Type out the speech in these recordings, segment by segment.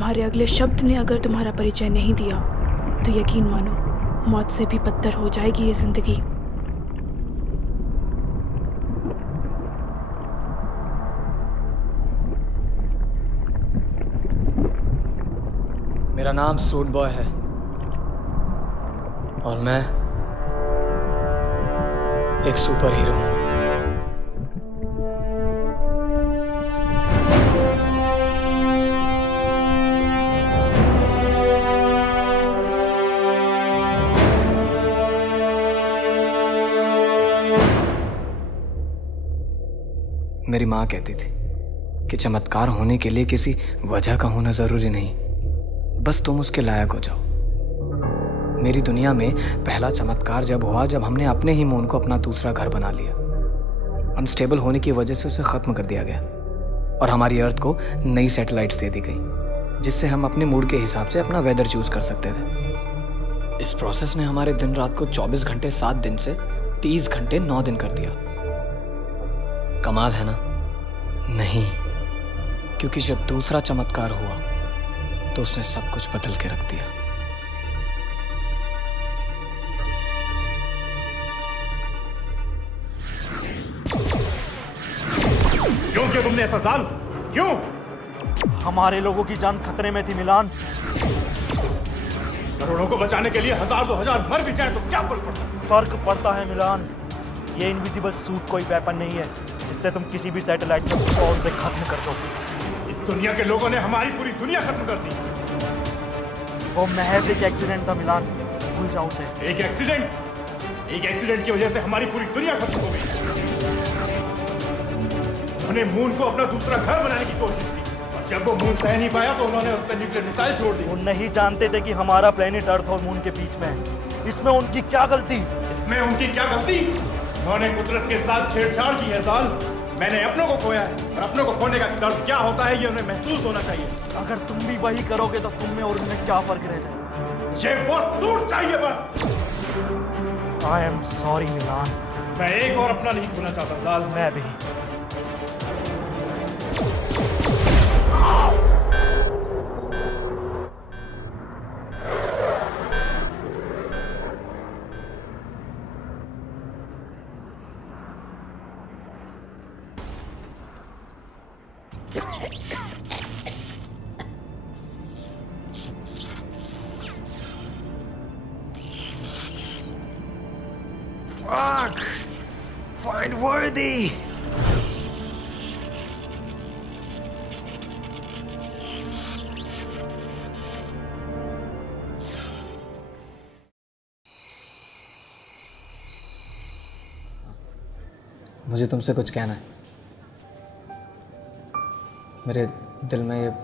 तुम्हारे अगले शब्द ने अगर तुम्हारा परिचय नहीं दिया तो यकीन मानो मौत से भी बदतर हो जाएगी ये जिंदगी। मेरा नाम सूट बॉय है और मैं एक सुपर हीरो हूं। मेरी माँ कहती थी कि चमत्कार होने के लिए किसी वजह का होना जरूरी नहीं, बस तुम उसके लायक हो जाओ। मेरी दुनिया में पहला चमत्कार जब हुआ जब हमने अपने ही मून को अपना दूसरा घर बना लिया। अनस्टेबल होने की वजह से उसे खत्म कर दिया गया और हमारी अर्थ को नई सैटेलाइट्स दे दी गई, जिससे हम अपने मूड के हिसाब से अपना वेदर चूज कर सकते थे। इस प्रोसेस ने हमारे दिन रात को 24 घंटे 7 दिन से 30 घंटे 9 दिन कर दिया। कमाल है ना? नहीं, क्योंकि जब दूसरा चमत्कार हुआ तो उसने सब कुछ बदल के रख दिया। क्यों किया तुमने ऐसा जाल? क्यों? हमारे लोगों की जान खतरे में थी मिलान। करोड़ों को बचाने के लिए 1000 2000 मर भी जाए तो क्या फर्क पड़ता है? फर्क पड़ता है मिलान। ये इनविजिबल सूट कोई वेपन नहीं है जिससे तुम किसी भी सैटेलाइट को फौरन से खत्म कर दो। इस दुनिया के लोगों ने हमारी पूरी दुनिया खत्म कर दी। वो महज एक एक्सीडेंट था मिलान, भूल जाओ उसे। एक एक्सीडेंट की वजह से हमारी पूरी दुनिया खत्म हो गई। उन्होंने मून को अपना दूसरा घर बनाने की कोशिश की और जब वो मून सह नहीं पाया तो उन्होंने उस पर न्यूक्लियर मिसाइल छोड़ दी। वो नहीं जानते थे कि हमारा प्लेनेट अर्थ और मून के बीच में है। इसमें उनकी क्या गलती? उन्होंने कुदरत के साथ छेड़छाड़ की है साल। मैंने अपनों को खोया है और अपनों को खोने का दर्द क्या होता है ये उन्हें महसूस होना चाहिए। अगर तुम भी वही करोगे तो तुम में और उनमें क्या फर्क रह जाएगा? मुझे वो सूट चाहिए बस। आई एम सॉरी मिलान। मैं एक और अपना नहीं खोना चाहता साल। मैं भी। Fuck! Find worthy! मुझे तुमसे कुछ कहना है। मेरे दिल में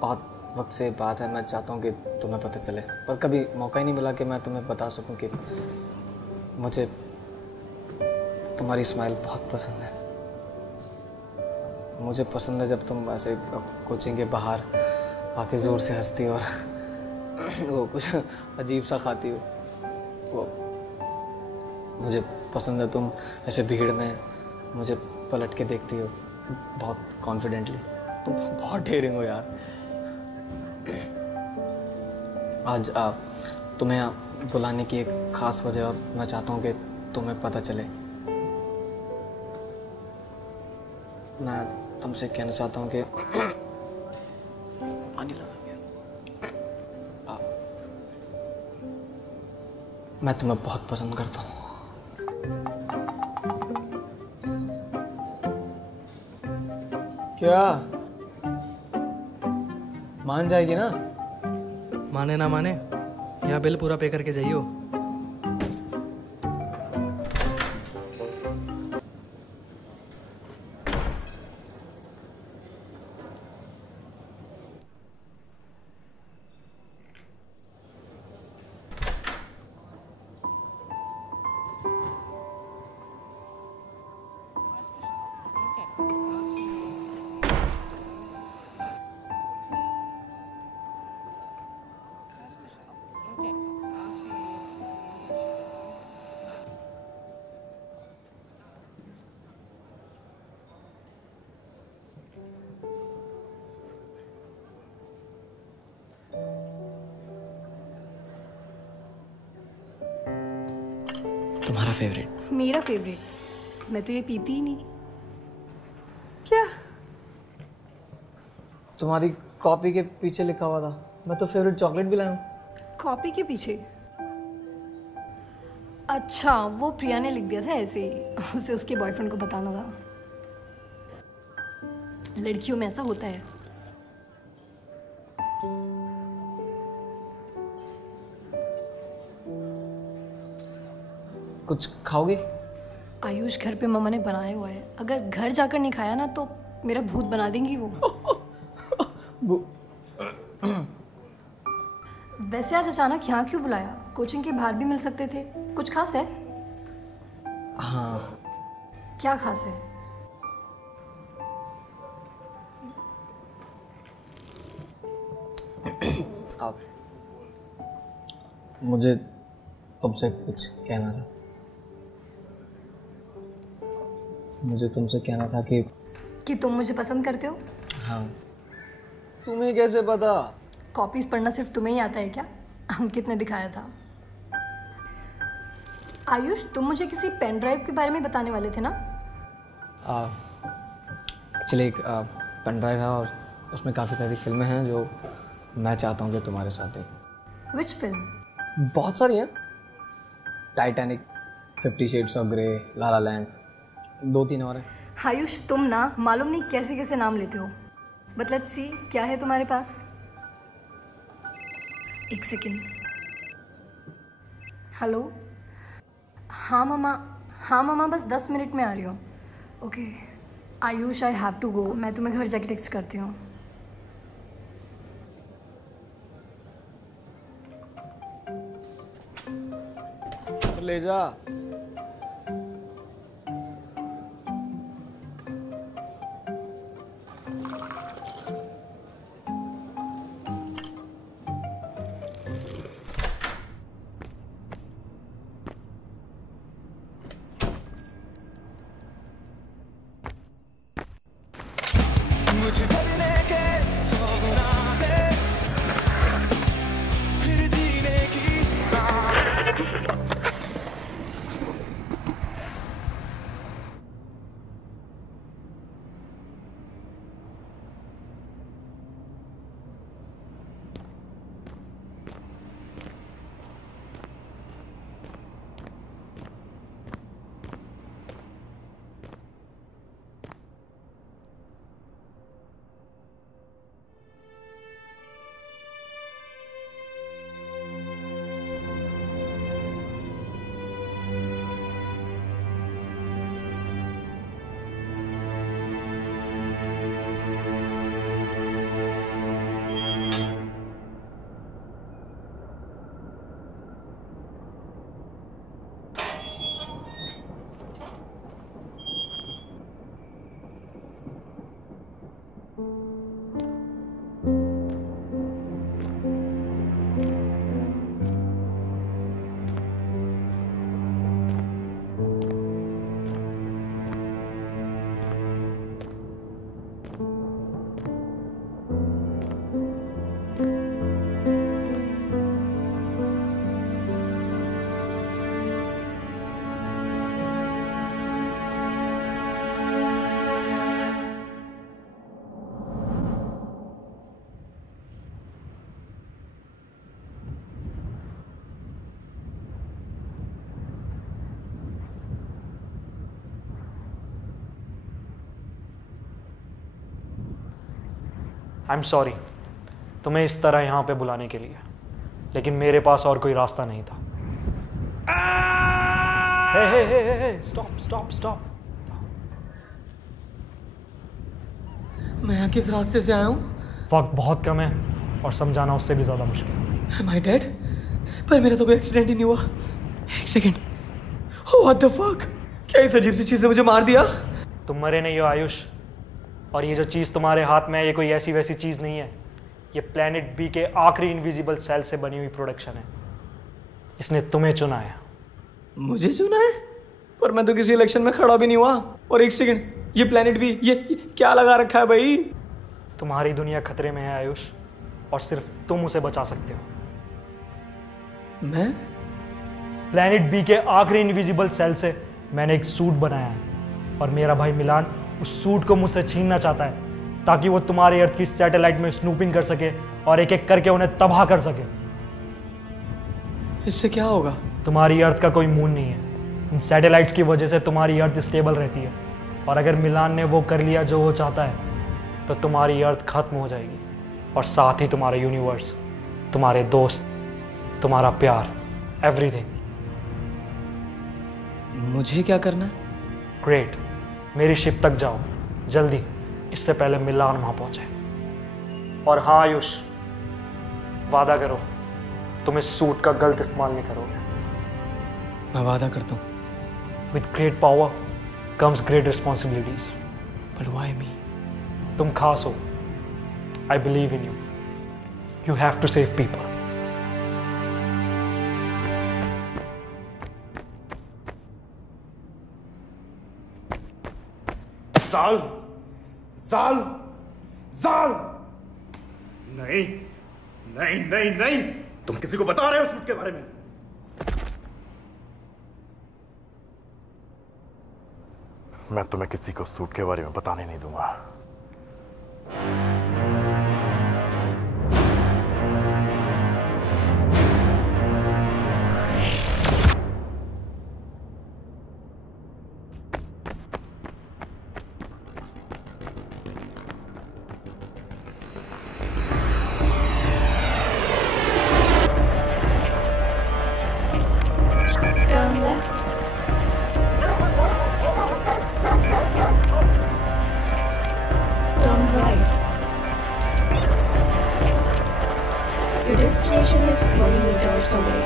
बहुत वक्त से बात है। मैं चाहता हूँ कि तुम्हें पता चले, पर कभी मौका ही नहीं मिला कि मैं तुम्हें बता सकूं कि मुझे तुम्हारी स्माइल बहुत पसंद है। मुझे पसंद है जब तुम ऐसे कोचिंग के बाहर आके ज़ोर से हंसती और वो कुछ अजीब सा खाती हो। वो मुझे पसंद है तुम ऐसे भीड़ में मुझे पलट के देखती हो बहुत कॉन्फिडेंटली। तुम बहुत डेयरिंग हो यार। आज तुम्हें बुलाने की एक ख़ास वजह और मैं चाहता हूँ कि तुम्हें पता चले। मैं तुमसे कहना चाहता हूँ कि पानी लगा गया। मैं तुम्हें बहुत पसंद करता हूँ। क्या मान जाएगी ना? माने ना माने, यहाँ बिल पूरा पे करके जाइयो। तुम्हारा फेवरेट। मेरा फेवरेट? मैं तो ये पीती ही नहीं। क्या? तुम्हारी कॉपी के पीछे लिखा हुआ था, मैं तो फेवरेट चॉकलेट भी लाया हूँ। कॉपी के पीछे? अच्छा, वो प्रिया ने लिख दिया था ऐसे ही, उसे उसके बॉयफ्रेंड को बताना था। लड़कियों में ऐसा होता है। कुछ खाओगे? आयुष, घर पे मम्मा ने बनाया हुआ है, अगर घर जाकर नहीं खाया ना तो मेरा भूत बना देंगी वो। वैसे आज अचानक यहाँ क्यों बुलाया? कोचिंग के बाहर भी मिल सकते थे। कुछ खास है? हाँ। क्या खास है? आप, मुझे तुमसे कुछ कहना था। मुझे तुमसे कहना था कि तुम मुझे पसंद करते हो? हाँ। तुम्हें कैसे पता? कॉपीज पढ़ना सिर्फ तुम्हें ही आता है क्या? अंकित ने दिखाया था। आयुष, तुम मुझे किसी पेन ड्राइव के बारे में बताने वाले थे ना? एक्चुअली एक पेन ड्राइव है और उसमें काफ़ी सारी फिल्में हैं जो मैं चाहता हूँ कि तुम्हारे साथ देखूं। Which film? बहुत सारी हैं। Titanic, 50 shades of grey, La La Land, 2-3 और हैं। आयुष, तुम ना मालूम नहीं कैसे कैसे नाम लेते हो। बट लेट्स सी, क्या है तुम्हारे पास? एक सेकेंड। हेलो। हाँ मामा, बस 10 मिनट में आ रही हूँ। Okay Ayush, I have to go. मैं तुम्हें घर जाके टेक्स्ट करती हूँ। ले जा। मुझे भरने के 100 गुना है, फिर जीने की। आई एम सॉरी तुम्हें इस तरह यहाँ पे बुलाने के लिए, लेकिन मेरे पास और कोई रास्ता नहीं था। हे स्टॉप स्टॉप स्टॉप। मैं यहाँ किस रास्ते से आया हूँ? वक्त बहुत कम है और समझाना उससे भी ज़्यादा मुश्किल। Am I dead? पर मेरा तो कोई एक्सीडेंट ही नहीं हुआ। एक सेकेंड। What the fuck? क्या इस अजीब सी चीज़ ने मुझे मार दिया? तुम मरे नहीं हो आयुष, और ये जो चीज़ तुम्हारे हाथ में है ये कोई ऐसी वैसी चीज़ नहीं है। ये प्लेनेट बी के आखिरी इनविजिबल सेल से बनी हुई प्रोडक्शन है। इसने तुम्हें चुना है। मुझे चुना है? पर मैं तो किसी इलेक्शन में खड़ा भी नहीं हुआ। और एक सेकेंड, ये प्लेनेट बी ये क्या लगा रखा है भाई? तुम्हारी दुनिया खतरे में है आयुष, और सिर्फ तुम उसे बचा सकते हो। मैं? प्लैनेट बी के आखिरी इनविजिबल सेल से मैंने एक सूट बनाया है और मेरा भाई मिलान उस सूट को मुझसे छीनना चाहता है ताकि वो तुम्हारे अर्थ की सैटेलाइट में स्नूपिंग कर सके और एक एक करके उन्हें तबाह कर सके। इससे क्या होगा? तुम्हारी अर्थ का कोई मून नहीं है। इन सैटेलाइट्स की वजह से तुम्हारी अर्थ स्टेबल रहती है और अगर मिलान ने वो कर लिया जो वो चाहता है तो तुम्हारी अर्थ खत्म हो जाएगी और साथ ही तुम्हारा यूनिवर्स, तुम्हारे दोस्त, तुम्हारा प्यार, एवरीथिंग। मुझे क्या करना? ग्रेट, मेरी शिप तक जाओ जल्दी, इससे पहले मिलान वहां पहुंचे। और हाँ आयुष, वादा करो तुम इस सूट का गलत इस्तेमाल नहीं करोगे। मैं वादा करता हूँ। With great power comes great responsibilities. But why me? तुम खास हो। I believe in you. You have to save people. जाल, जाल, जाल। नहीं, नहीं, नहीं, नहीं, तुम किसी को बता रहे हो सूट के बारे में? मैं तुम्हें किसी को सूट के बारे में बताने नहीं दूंगा। Your destination is 20 meters away.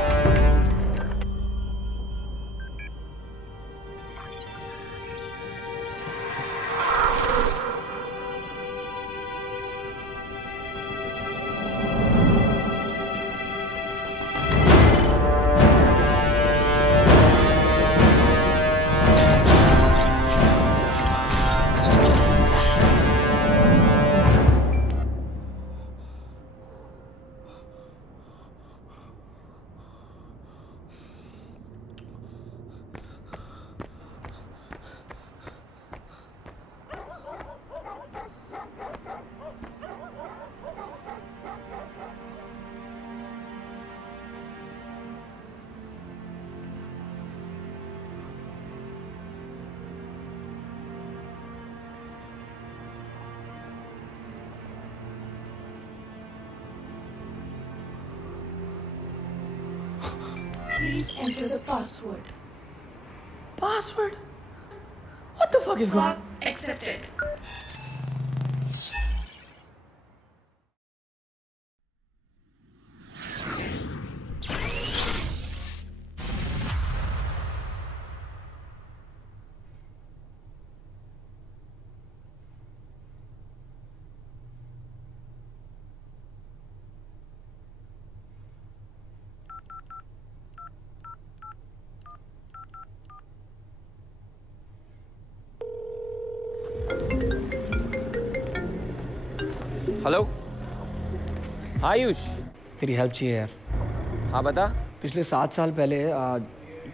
Please enter the password. Password? What the fuck is going on? Accepted. Hello Ayush, तेरी हेल्प चाहिए यार। हाँ बता। पिछले 7 साल पहले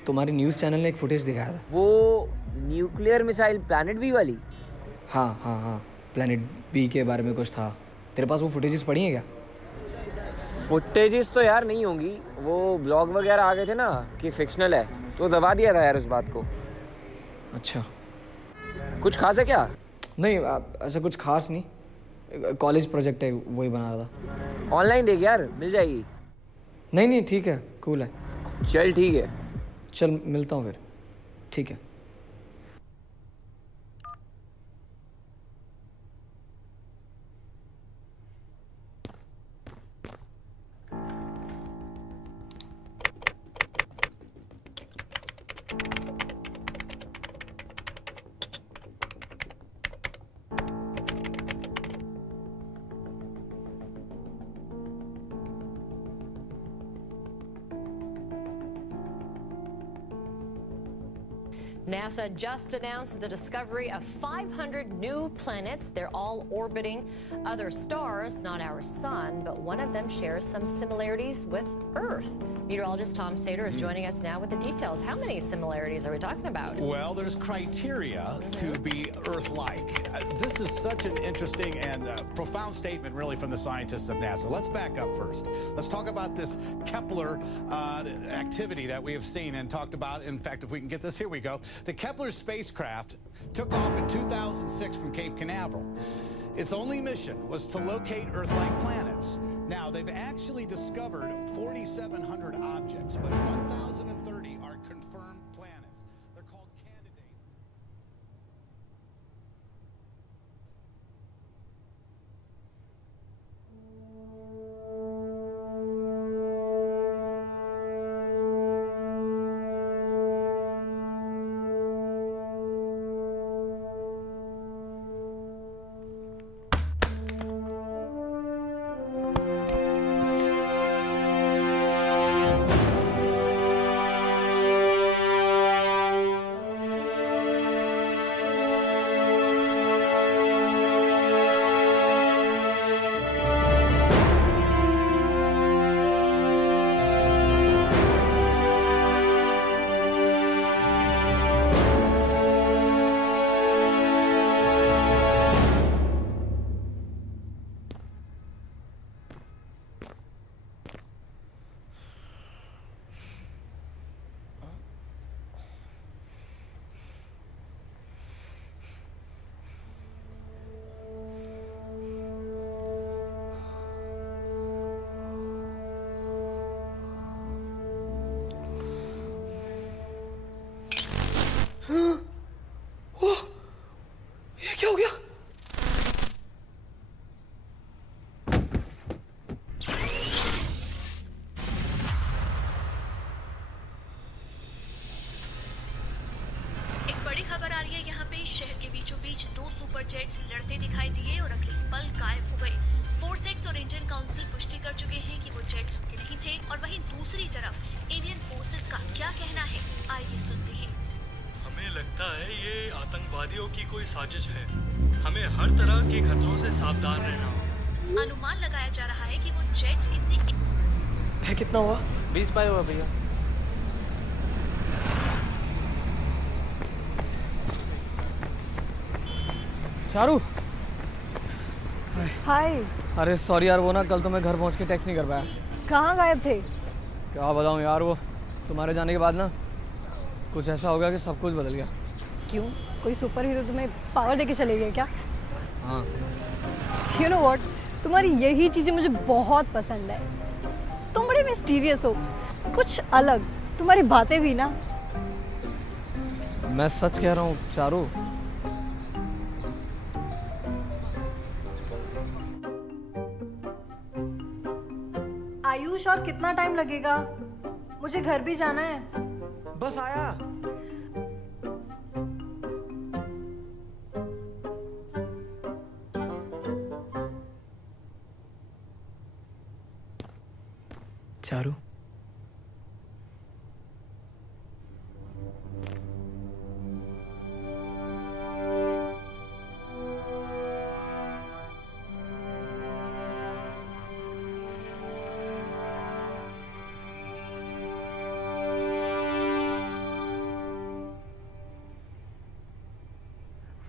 तुम्हारे न्यूज़ चैनल ने एक फुटेज दिखाया था। वो न्यूक्लियर मिसाइल प्लैनेट बी वाली? हाँ हाँ हाँ, प्लैनेट बी के बारे में कुछ था। तेरे पास वो फुटेजेस पड़ी हैं क्या? फुटेजेस तो यार नहीं होंगी, वो ब्लॉग वगैरह आ गए थे ना कि फिक्शनल है, तो दबा दिया था यार उस बात को। अच्छा, कुछ खास है क्या? नहीं ऐसा कुछ खास नहीं, कॉलेज प्रोजेक्ट है वही बना रहा था। ऑनलाइन देख यार, मिल जाएगी। नहीं नहीं ठीक है, कूल है। चल ठीक है, चल मिलता हूँ फिर। ठीक है। NASA just announced the discovery of 500 new planets. They're all orbiting other stars, not our sun, but one of them shares some similarities with Earth. Meteorologist Tom Sater is joining us now with the details. How many similarities are we talking about? Well, there's criteria to be Earth-like. This is such an interesting and profound statement, really, from the scientists of NASA. Let's back up first. Let's talk about this Kepler activity that we have seen and talked about. In fact, if we can get this, here we go. The Kepler spacecraft took off in 2006 from Cape Canaveral. Its only mission was to locate Earth-like planets. Now, they've actually discovered 4,700 objects, but 1,030 are confirmed planets. They're called candidates. ये क्या हो गया? एक बड़ी खबर आ रही है यहाँ पे। शहर के बीचों बीच 2 सुपर जेट्स लड़ते दिखाई दिए और अगले पल गायब हो गए। फोर्स और इंडियन काउंसिल पुष्टि कर चुके हैं कि वो जेट्स उनके नहीं थे। और वहीं दूसरी तरफ इंडियन फोर्सेस का क्या कहना है, आइए सुनते हैं। हमें लगता है ये आतंकवादियों की कोई साजिश है। हमें हर तरह के खतरों से सावधान रहना होगा। अनुमान लगाया जा रहा है कि वो जेट्स किसी भाई कितना हुआ? 20 पाए हुआ भैया। चारू। हाय। अरे सॉरी यार, वो ना कल तो मैं घर पहुंच के टैक्स नहीं कर पाया। कहाँ गायब थे? क्या बताऊं यार, वो तुम्हारे जाने के बाद ना कुछ ऐसा हो गया कि सब कुछ बदल गया। क्यों? कोई सुपर हीरो तुम्हें पावर देके चले गए क्या? हाँ। यू नो व्हाट, तुम्हारी यही चीज़ें मुझे बहुत पसंद है। तुम बड़े मिस्टीरियस हो, कुछ अलग। तुम्हारी बातें भी ना। मैं सच कह रहा हूँ चारू। आयुष, और कितना टाइम लगेगा? मुझे घर भी जाना है। बस आया। Charu,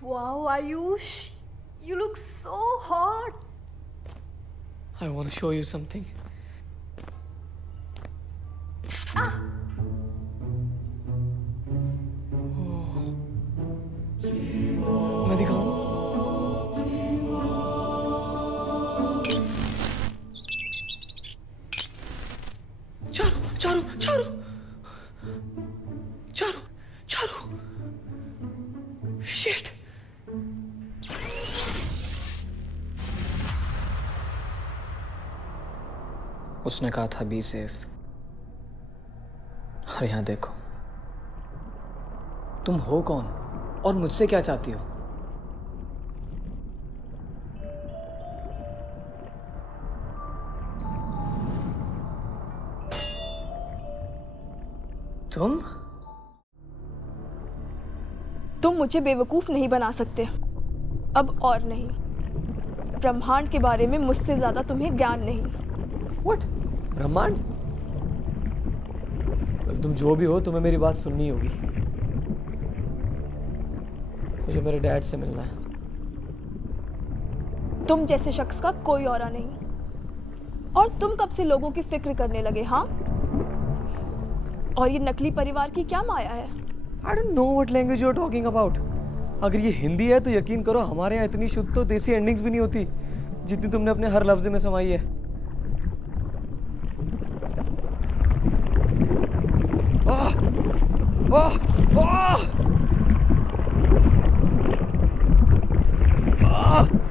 Wow, Ayush, you look so hot. I want to show you something. मैं दिखाऊं? चारू, चारू, चारू, चारू, चारू, शिट। उसने कहा था बी सेफ। और यहां देखो, तुम हो कौन और मुझसे क्या चाहती हो? तुम तुम मुझे बेवकूफ़ नहीं बना सकते, अब और नहीं। ब्रह्मांड के बारे में मुझसे ज़्यादा तुम्हें ज्ञान नहीं। What? ब्रह्मांड? तुम जो भी हो, तुम्हें मेरी बात सुननी होगी। मुझे मेरे डैड से मिलना है। तुम जैसे शख्स का कोई औरा नहीं। और तुम कब से लोगों की फिक्र करने लगे, हाँ? और ये नकली परिवार की क्या माया है? I don't know what language you are talking about. अगर ये हिंदी है तो यकीन करो हमारे यहाँ इतनी शुद्ध तो देसी एंडिंग्स भी नहीं होती जितनी तुमने अपने हर लफ्ज में समाई है।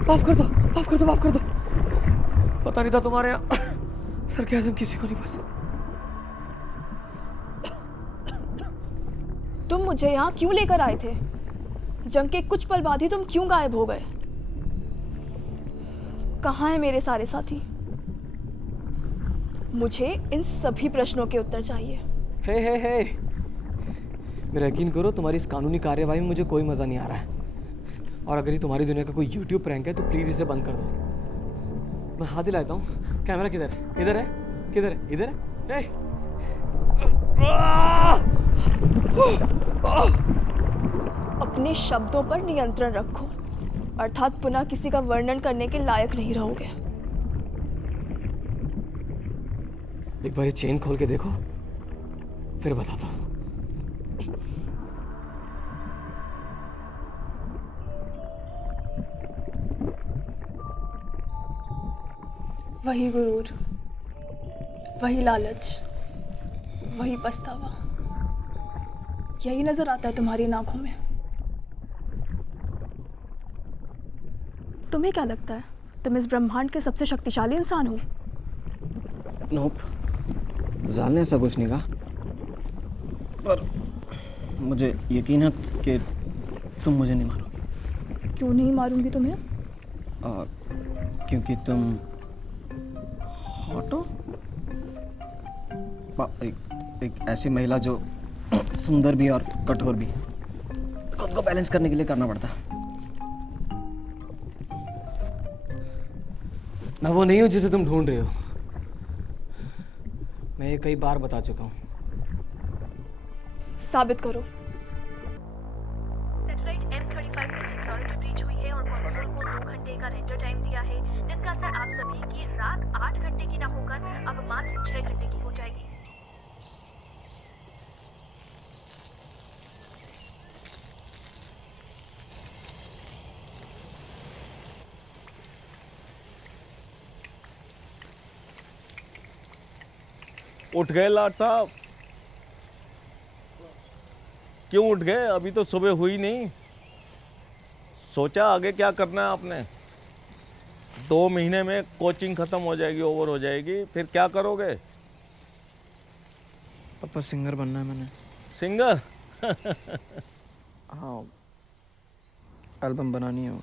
माफ कर दो, माफ कर दो, माफ कर दो। पता नहीं था तुम्हारे यहाँ सरकाज़म किसी को नहीं पसंद। तुम मुझे यहाँ क्यों लेकर आए थे? जंग के कुछ पल बाद ही तुम क्यों गायब हो गए? कहाँ हैं मेरे सारे साथी? मुझे इन सभी प्रश्नों के उत्तर चाहिए। हे मेरा यकीन करो, तुम्हारी इस कानूनी कार्यवाही में मुझे कोई मजा नहीं आ रहा है। और अगर ये तुम्हारी दुनिया का कोई YouTube प्रैंक है तो प्लीज इसे बंद कर दो। मैं हाथ दिलाता हूँ। कैमरा किधर है? इधर है? किधर है? इधर है? अपने शब्दों पर नियंत्रण रखो, अर्थात पुनः किसी का वर्णन करने के लायक नहीं रहोगे। एक बार ये चेन खोल के देखो, फिर बताता हूँ। वही गुरूर, वही लालच, वही पछतावा, यही नजर आता है तुम्हारी आंखों में। तुम्हें क्या लगता है तुम इस ब्रह्मांड के सबसे शक्तिशाली इंसान हो? नोप, जाल ने ऐसा कुछ नहीं कहा, पर मुझे यकीन है कि तुम मुझे नहीं मारोगी। क्यों नहीं मारूंगी तुम्हें? क्योंकि तुम हॉट हो। एक ऐसी महिला जो सुंदर भी और कठोर भी, खुद को बैलेंस करने के लिए करना पड़ता है। मैं वो नहीं हूं जिसे तुम ढूंढ रहे हो। मैं ये कई बार बता चुका हूं। साबित करो। सैटेलाइट M35 में सिक्योरिटी ब्रीच हुई है और कंसोल को 2 घंटे का रेंडर टाइम दिया है, जिसका असर आप सभी की रात 8 घंटे की ना होकर अब मात्र 6 घंटे की हो जाएगी। उठ गए लाट साहब? क्यों उठ गए? अभी तो सुबह हुई नहीं। सोचा आगे क्या करना है आपने? 2 महीने में कोचिंग खत्म हो जाएगी, ओवर हो जाएगी, फिर क्या करोगे? पापा सिंगर बनना है मैंने। सिंगर? हाँ, एल्बम बनानी है।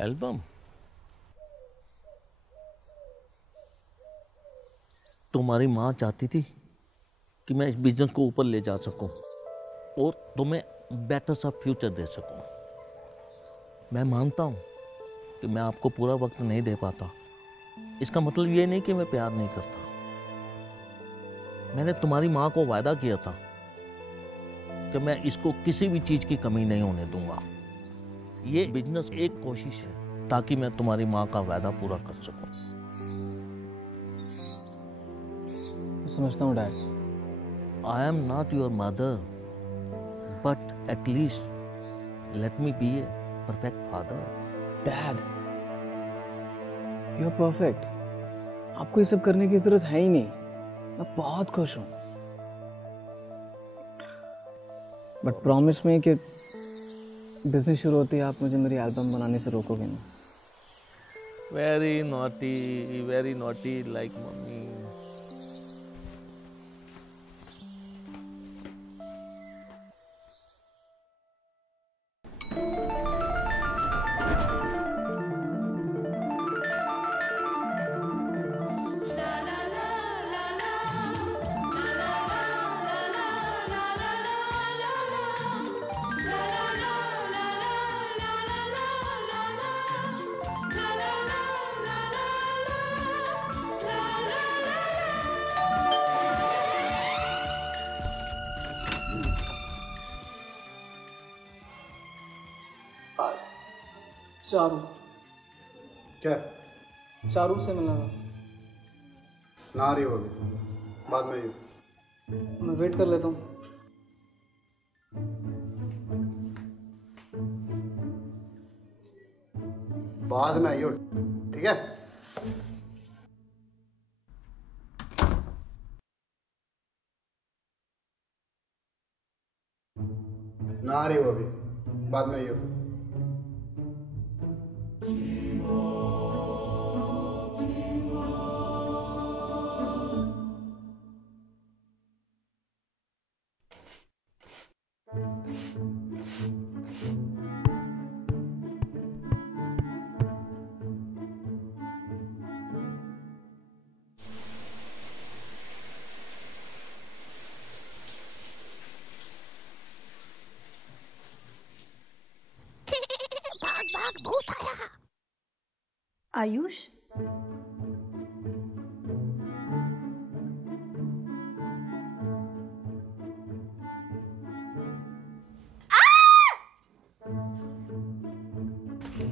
एल्बम? तुम्हारी माँ चाहती थी कि मैं इस बिजनेस को ऊपर ले जा सकूं और तुम्हें बेटर सा फ्यूचर दे सकूं। मैं मानता हूं कि मैं आपको पूरा वक्त नहीं दे पाता। इसका मतलब ये नहीं कि मैं प्यार नहीं करता। मैंने तुम्हारी माँ को वादा किया था कि मैं इसको किसी भी चीज़ की कमी नहीं होने दूंगा। ये बिजनेस एक कोशिश है ताकि मैं तुम्हारी माँ का वादा पूरा कर सकूं। समझता हूँ dad. I am not your mother, but at least let me be a perfect father. Dad, you are perfect. आपको ये सब करने की जरूरत है ही नहीं। मैं बहुत खुश हूँ। बट प्रॉमिस में कि बिजनेस शुरू होती है आप मुझे मेरी एल्बम बनाने से रोकोगे नहीं। Very naughty like mummy. Charu. क्या? चारू से मिलना था। ना रही हो अभी, बाद में आइयो। मैं वेट कर लेता हूँ। बाद में आइयो, ठीक है? ना रही हो अभी, बाद में आइयो। भूत आया। आयुष,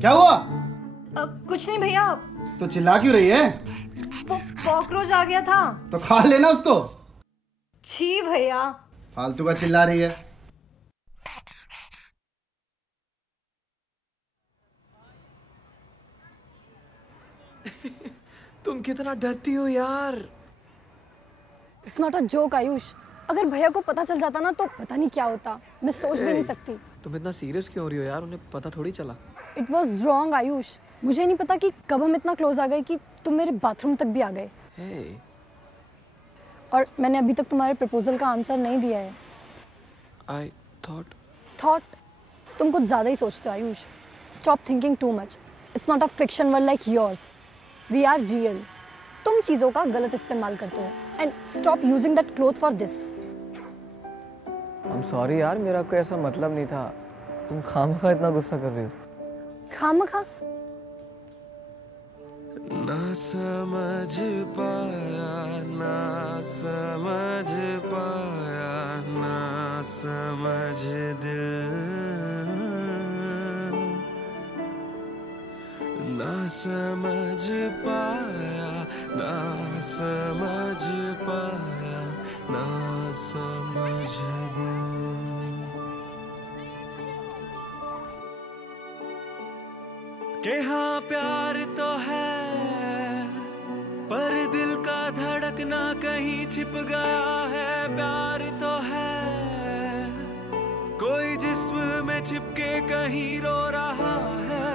क्या हुआ? कुछ नहीं भैया। तो चिल्ला क्यों रही है? वो कॉकरोच आ गया था। तो खा लेना उसको। छी भैया। फालतू का चिल्ला रही है। तुम कितना डरती हो यार। It's not a joke Ayush. अगर भैया को पता चल जाता ना तो पता नहीं क्या होता। मैं सोच भी नहीं सकती। तुम इतना सीरियस क्यों हो रही हो यार? उन्हें पता थोड़ी चला। It was wrong Ayush. मुझे नहीं पता कि कब हम इतना क्लोज आ गए कि तुम मेरे बाथरूम तक भी आ गए। hey. और मैंने अभी तक तुम्हारे प्रपोजल का आंसर नहीं दिया है। I thought तुम कुछ ज़्यादा ही सोचते हो Ayush. Stop thinking too much. It's not a fiction world like yours. We are real. तुम चीज़ों का गलत इस्तेमाल करते हो and stop using that cloth for this. I'm sorry यार, मेरा कोई ऐसा मतलब नहीं था। तुम खामखा इतना गुस्सा कर रही हो। खामखा? ना समझ पाया, ना समझ पाया, ना समझ दिल, ना समझ पाया, ना समझ पाया, ना समझ दिल। के हाँ प्यार तो है, पर दिल का धड़कना कहीं छिप गया है। प्यार तो है, कोई जिस्म में छिपके कहीं रो रहा है।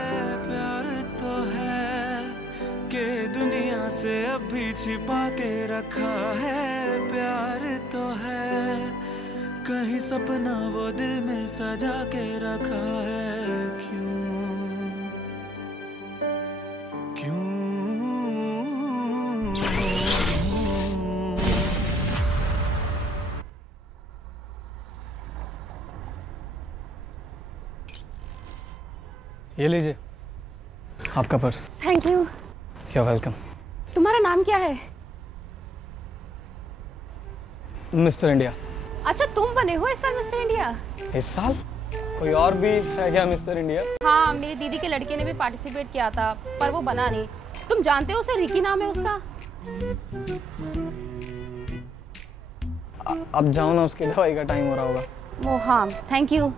प्यार तो है, के दुनिया से अब भी छिपा के रखा है। प्यार तो है, कहीं सपना वो दिल में सजा के रखा है। क्यों ये लीजिए आपका purse. Thank you. You welcome. तुम्हारा नाम क्या है? Mister India. अच्छा, तुम बने हो इस साल मिस्टर इंडिया? इस साल? कोई और भी है क्या मिस्टर इंडिया? हाँ, मेरी दीदी के लड़के ने भी पार्टिसिपेट किया था पर वो बना नहीं। तुम जानते हो उसे? रिकी नाम है उसका। अब जाओ ना, उसकी दवाई का टाइम हो रहा होगा। वो हाँ, थैंक यू।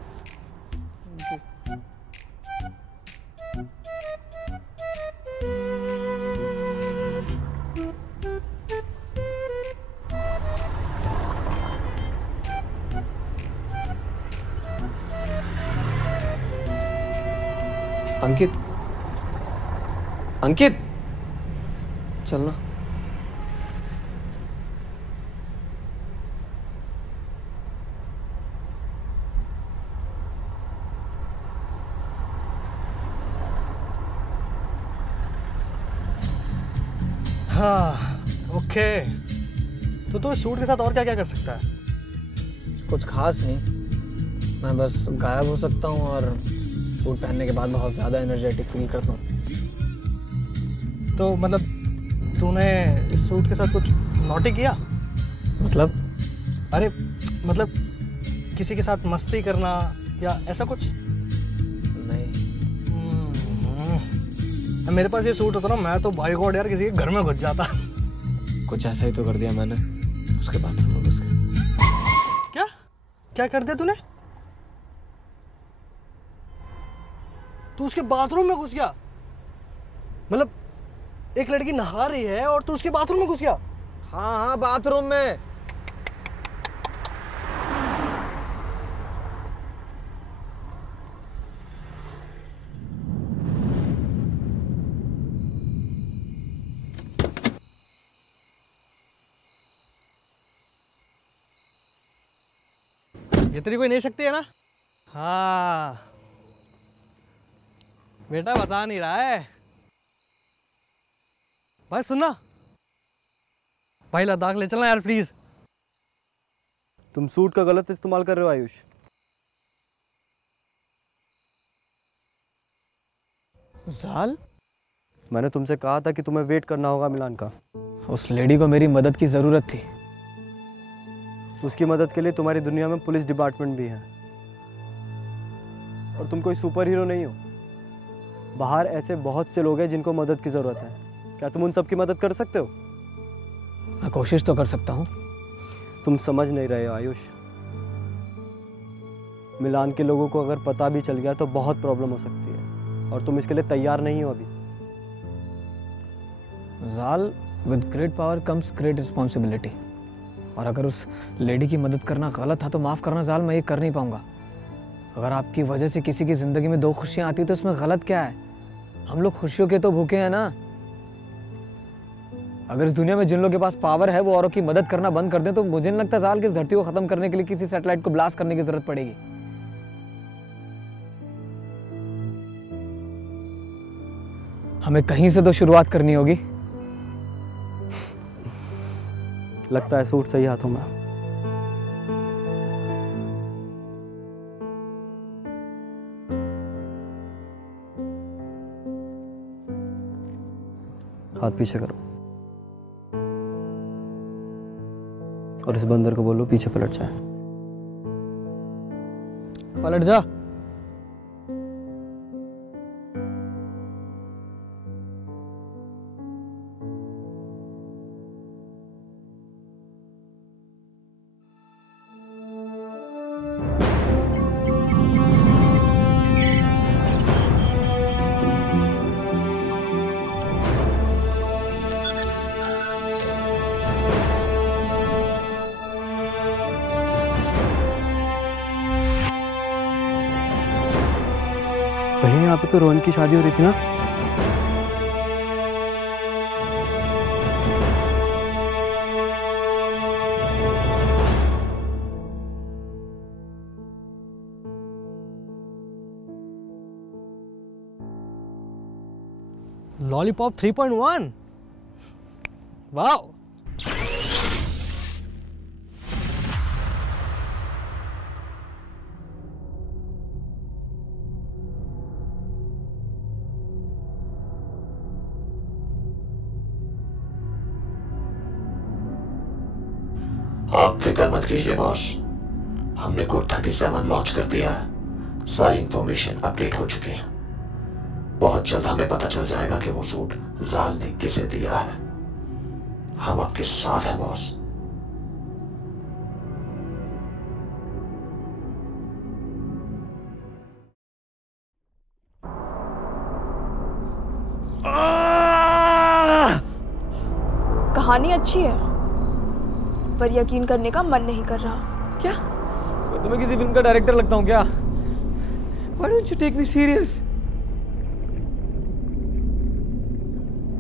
अंकित, अंकित, चलना। हाँ, ओके। तो इस सूट के साथ और क्या क्या कर सकता है? कुछ खास नहीं, मैं बस गायब हो सकता हूँ और सूट पहनने के बाद बहुत ज़्यादा एनर्जेटिक फील करता हूँ। तो मतलब तूने इस सूट के साथ कुछ नॉटी किया? मतलब? अरे मतलब किसी के साथ मस्ती करना या ऐसा कुछ? नहीं। मेरे पास ये सूट होता ना, मैं तो भाई गॉड यार किसी के घर में घुस जाता। कुछ ऐसा ही तो कर दिया मैंने, उसके बाथरूम में घुस गया। क्या क्या कर दिया तूने? तू उसके बाथरूम में घुस गया? मतलब एक लड़की नहा रही है और तू उसके बाथरूम में घुस गया? हाँ हाँ, बाथरूम में। ये तेरी कोई नहीं सकती है ना? हाँ बेटा, बता नहीं रहा है भाई। सुनना भाई, लद्दाख ले चलना यार प्लीज। तुम सूट का गलत इस्तेमाल कर रहे हो आयुष। जाल, मैंने तुमसे कहा था कि तुम्हें वेट करना होगा मिलान का। उस लेडी को मेरी मदद की जरूरत थी। उसकी मदद के लिए तुम्हारी दुनिया में पुलिस डिपार्टमेंट भी है, और तुम कोई सुपर हीरो नहीं हो। बाहर ऐसे बहुत से लोग हैं जिनको मदद की ज़रूरत है। क्या तुम उन सब की मदद कर सकते हो? मैं कोशिश तो कर सकता हूँ। तुम समझ नहीं रहे हो आयुष। मिलान के लोगों को अगर पता भी चल गया तो बहुत प्रॉब्लम हो सकती है, और तुम इसके लिए तैयार नहीं हो अभी। जाल, with great power comes great responsibility. और अगर उस लेडी की मदद करना गलत था तो माफ़ करना जाल, मैं ये कर नहीं पाऊंगा। अगर आपकी वजह से किसी की ज़िंदगी में दो खुशियाँ आती तो इसमें गलत क्या है? हम लोग खुशियों के तो भूखे हैं ना। अगर इस दुनिया में जिन लोगों के पास पावर है वो औरों की मदद करना बंद कर दें तो मुझे नहीं लगता जाल कि इस धरती को ख़त्म करने के लिए किसी सैटेलाइट को ब्लास्ट करने की ज़रूरत पड़ेगी। हमें कहीं से तो शुरुआत करनी होगी। लगता है सूट सही हाथों में। हाथ पीछे करो और इस बंदर को बोलो पीछे पलट जाए। पलट जा। भैया यहाँ पे तो रोहन की शादी हो रही थी ना? लॉलीपॉप 3.1। वाओ। आप फिक्र मत कीजिए बॉस, हमने कोड 37 लॉन्च कर दिया है। सारी इंफॉर्मेशन अपडेट हो चुकी है। बहुत जल्द हमें पता चल जाएगा कि वो सूट जाल ने किसे दिया है। हम आपके साथ हैं बॉस। कहानी अच्छी है पर यकीन करने का मन नहीं कर रहा। क्या मैं तुम्हें किसी फिल्म का डायरेक्टर लगता हूँ क्या? Why don't you take me serious?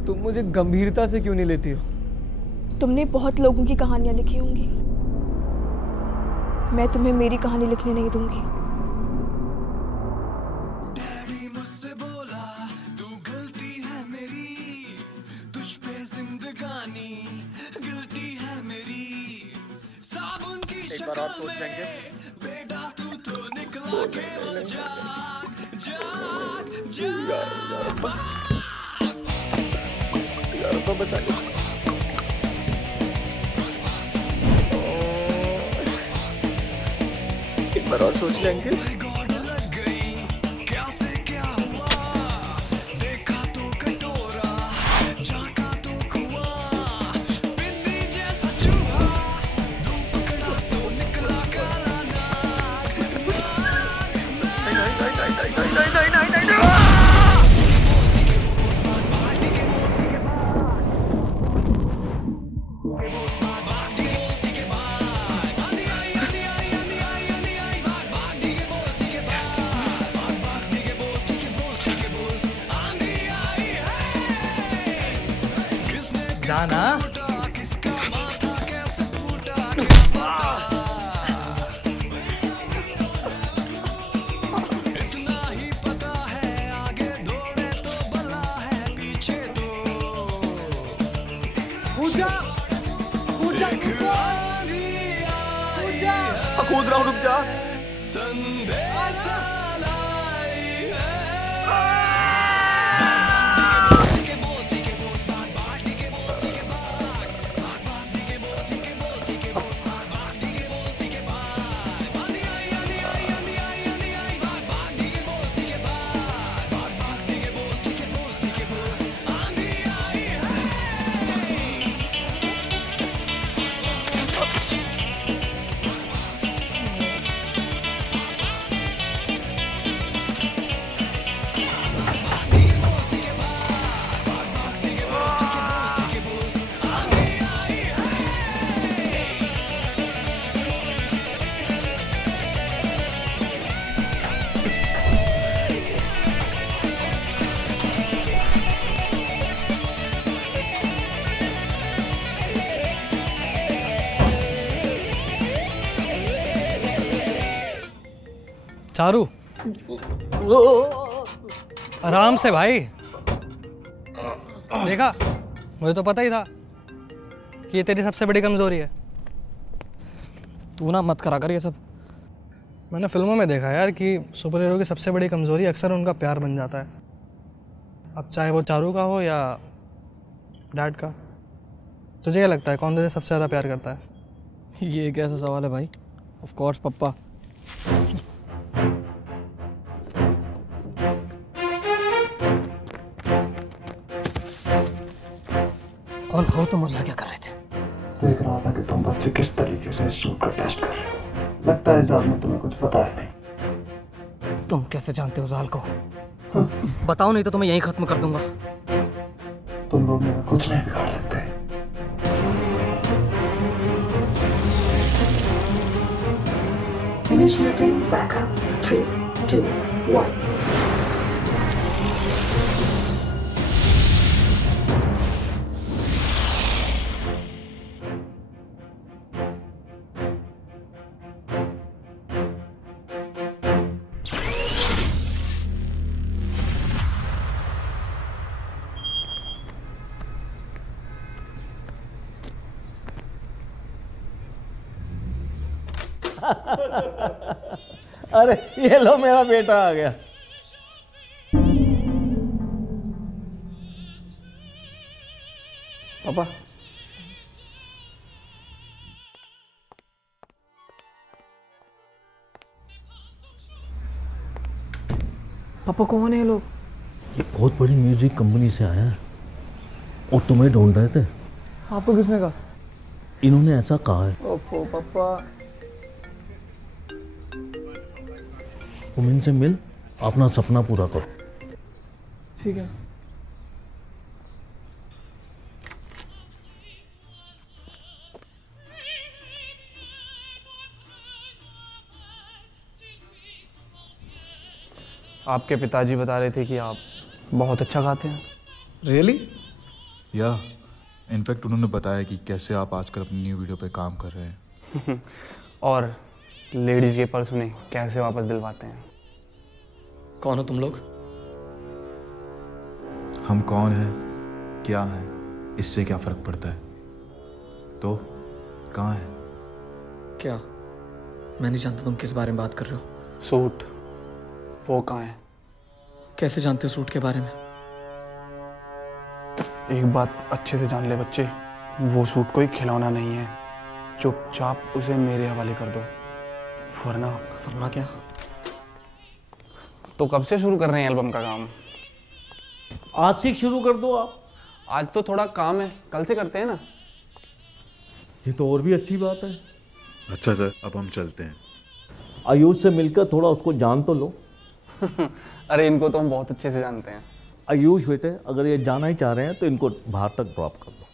तुम मुझे गंभीरता से क्यों नहीं लेती हो? तुमने बहुत लोगों की कहानियां लिखी होंगी, मैं तुम्हें मेरी कहानी लिखने नहीं दूंगी। एक बार आप सोच लेंगे। यार तो बचा लो। एक बार और सोच लेंगे। जाना। कूद रहा हूँ, रुक जा। चारू, आराम से भाई। देखा, मुझे तो पता ही था कि ये तेरी सबसे बड़ी कमजोरी है। तू ना मत करा कर ये सब। मैंने फिल्मों में देखा यार कि सुपर हीरो की सबसे बड़ी कमजोरी अक्सर उनका प्यार बन जाता है। अब चाहे वो चारू का हो या डैड का। तुझे क्या लगता है कौन तुझे सबसे ज़्यादा प्यार करता है? ये कैसा सवाल है भाई? ऑफ कोर्स पप्पा। कौन था तुम और क्या कर रहे थे? देख रहा था कि तुम बच्चे किस तरीके से इस सूट का टेस्ट कर रहे हो। लगता है जाल में तुम्हें कुछ पता है नहीं। तुम कैसे जानते हो जाल को? बताओ नहीं तो तुम्हें यहीं खत्म कर दूंगा। तुम लोग मेरा कुछ नहीं बिगाड़ सकते। Initiating backup. 3, 2, 1. अरे ये लो, मेरा बेटा आ गया। पापा, पापा कौन है ये लोग? ये बहुत बड़ी म्यूजिक कंपनी से आया है और तुम्हें ढूंढ रहे थे। आपको किसने कहा? इन्होंने ऐसा कहा है। ओफो पापा। तुम इनसे मिल, अपना सपना पूरा करो। ठीक है। आपके पिताजी बता रहे थे कि आप बहुत अच्छा गाते हैं। रियली? या इनफैक्ट उन्होंने बताया कि कैसे आप आजकल अपनी न्यू वीडियो पे काम कर रहे हैं। और लेडीज के पर्स उन्हें कैसे वापस दिलवाते हैं। कौन हो तुम लोग? हम कौन हैं, क्या हैं, इससे क्या फर्क पड़ता है? तो कहाँ है? क्या? मैं नहीं जानता तुम किस बारे में बात कर रहे हो। सूट, वो कहाँ है? कैसे जानते हो सूट के बारे में? एक बात अच्छे से जान ले बच्चे, वो सूट कोई खिलौना नहीं है। चुपचाप उसे मेरे हवाले कर दो, वरना क्या? तो कब से शुरू कर रहे हैं एल्बम का काम? आज से शुरू कर दो आप। आज तो थोड़ा काम है, कल से करते हैं ना। ये तो और भी अच्छी बात है। अच्छा सर, अब हम चलते हैं। आयुष से मिलकर थोड़ा उसको जान तो लो। अरे इनको तो हम बहुत अच्छे से जानते हैं। आयुष बेटे, अगर ये जाना ही चाह रहे हैं तो इनको बाहर तक ड्रॉप कर दो।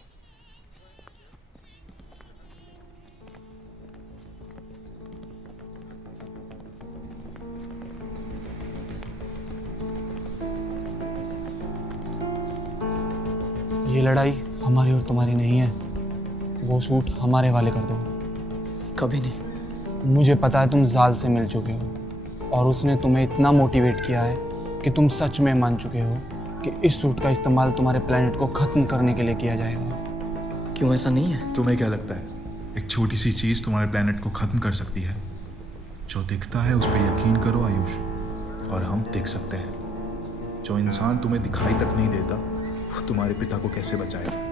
ये लड़ाई हमारी और तुम्हारी नहीं है। वो सूट हमारे हवाले कर दो। कभी नहीं। मुझे पता है तुम जाल से मिल चुके हो और उसने तुम्हें इतना मोटिवेट किया है कि तुम सच में मान चुके हो कि इस सूट का इस्तेमाल तुम्हारे प्लेनेट को खत्म करने के लिए किया जाएगा। क्यों ऐसा नहीं है? तुम्हें क्या लगता है एक छोटी सी चीज तुम्हारे प्लेनेट को खत्म कर सकती है? जो दिखता है उस पर यकीन करो आयुष, और हम देख सकते हैं। जो इंसान तुम्हें दिखाई तक नहीं देता वो तुम्हारे पिता को कैसे बचाएगा?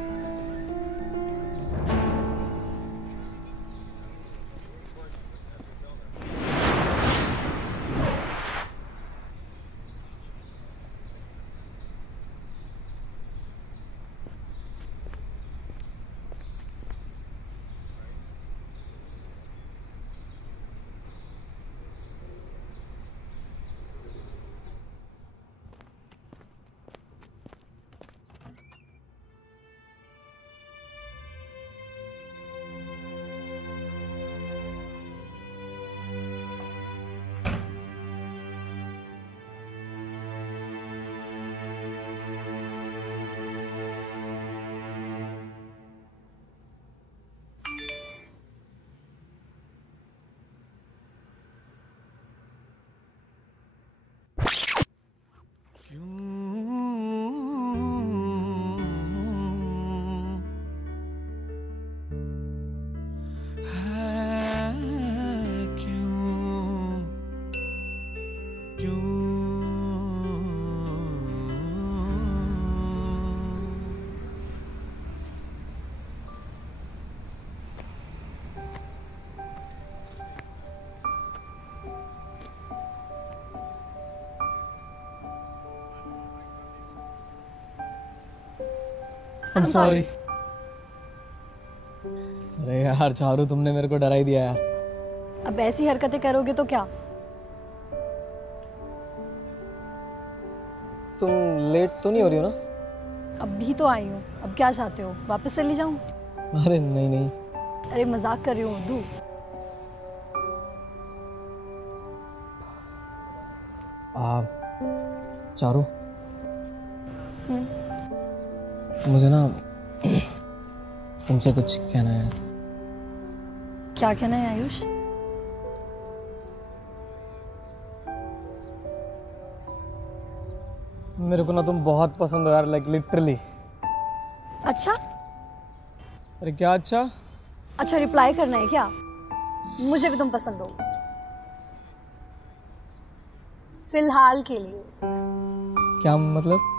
I'm sorry. अरे यार चारू, तुमने मेरे को डरा ही दिया यार। अब ऐसी हरकतें करोगे तो क्या? तुम लेट तो नहीं हो रही हो ना? अभी तो आई हूँ, अब क्या चाहते हो, वापस चली जाऊँ? अरे नहीं नहीं। अरे मजाक कर रही हूँ उर्दू। चारू, मुझे ना तुमसे कुछ कहना है। क्या कहना है आयुष? मेरे को ना तुम बहुत पसंद हो यार, लाइक लिटरली। अच्छा? अरे क्या अच्छा? अच्छा रिप्लाई करना है क्या? मुझे भी तुम पसंद हो, फिलहाल के लिए। क्या मतलब?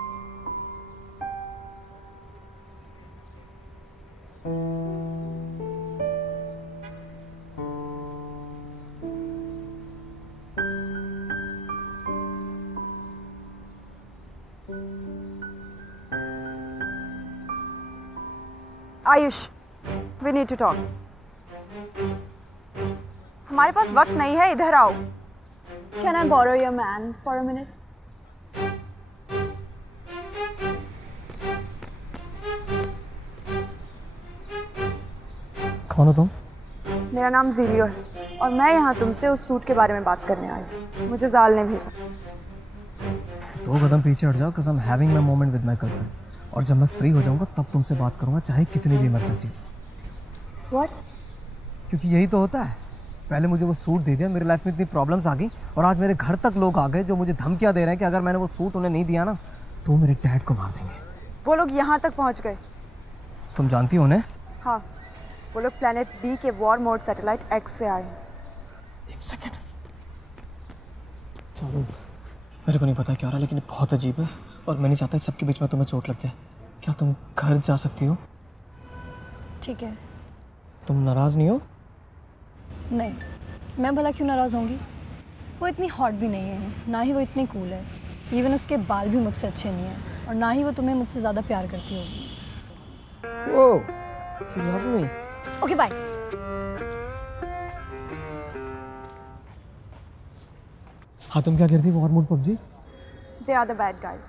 Ayush, we need to talk. हमारे पास वक्त नहीं है, इधर आओ। Can I borrow your man for a minute? कौन हो तुम? मेरा नाम ज़ीलियो है और मैं यहाँ तुमसे उस सूट के बारे में बात करने आई हूँ। मुझे जाल ने भेजा। तो 2 कदम पीछे हट जाओ, cause I'm having my moment with my girlfriend. और जब मैं फ्री हो जाऊंगा तब तुमसे बात करूंगा, चाहे कितनी भी इमरजेंसी। What? क्योंकि यही तो होता है। पहले मुझे वो सूट दे दिया, मेरी लाइफ में इतनी प्रॉब्लम्स आ गई, और आज मेरे घर तक लोग आ गए जो मुझे धमकियां दे रहे हैं कि अगर मैंने वो सूट उन्हें नहीं दिया ना तो मेरे डैड को मार देंगे। वो लोग यहाँ तक पहुँच गए। तुम जानती हो उन्हें? हाँ, वो लोग प्लेनेट बी के वॉर मोड सैटेलाइट एक्स से आए हैं। 1 सेकंड। चलो, मेरे को नहीं पता क्या रहा, लेकिन बहुत अजीब है और मैं नहीं चाहता सबके बीच में तुम्हें चोट लग जाए। क्या तुम घर जा सकती हो? ठीक है। तुम नाराज नहीं हो? नहीं, मैं भला क्यों नाराज होंगी? वो इतनी हॉट भी नहीं है, ना ही वो इतनी कूल है। इवन उसके बाल भी मुझसे अच्छे नहीं हैं, और ना ही वो तुम्हें मुझसे ज़्यादा प्यार करती होगी। Oh, you love me. Okay bye. हाँ, तुम क्या करती? War mode PUBG? They are the bad guys.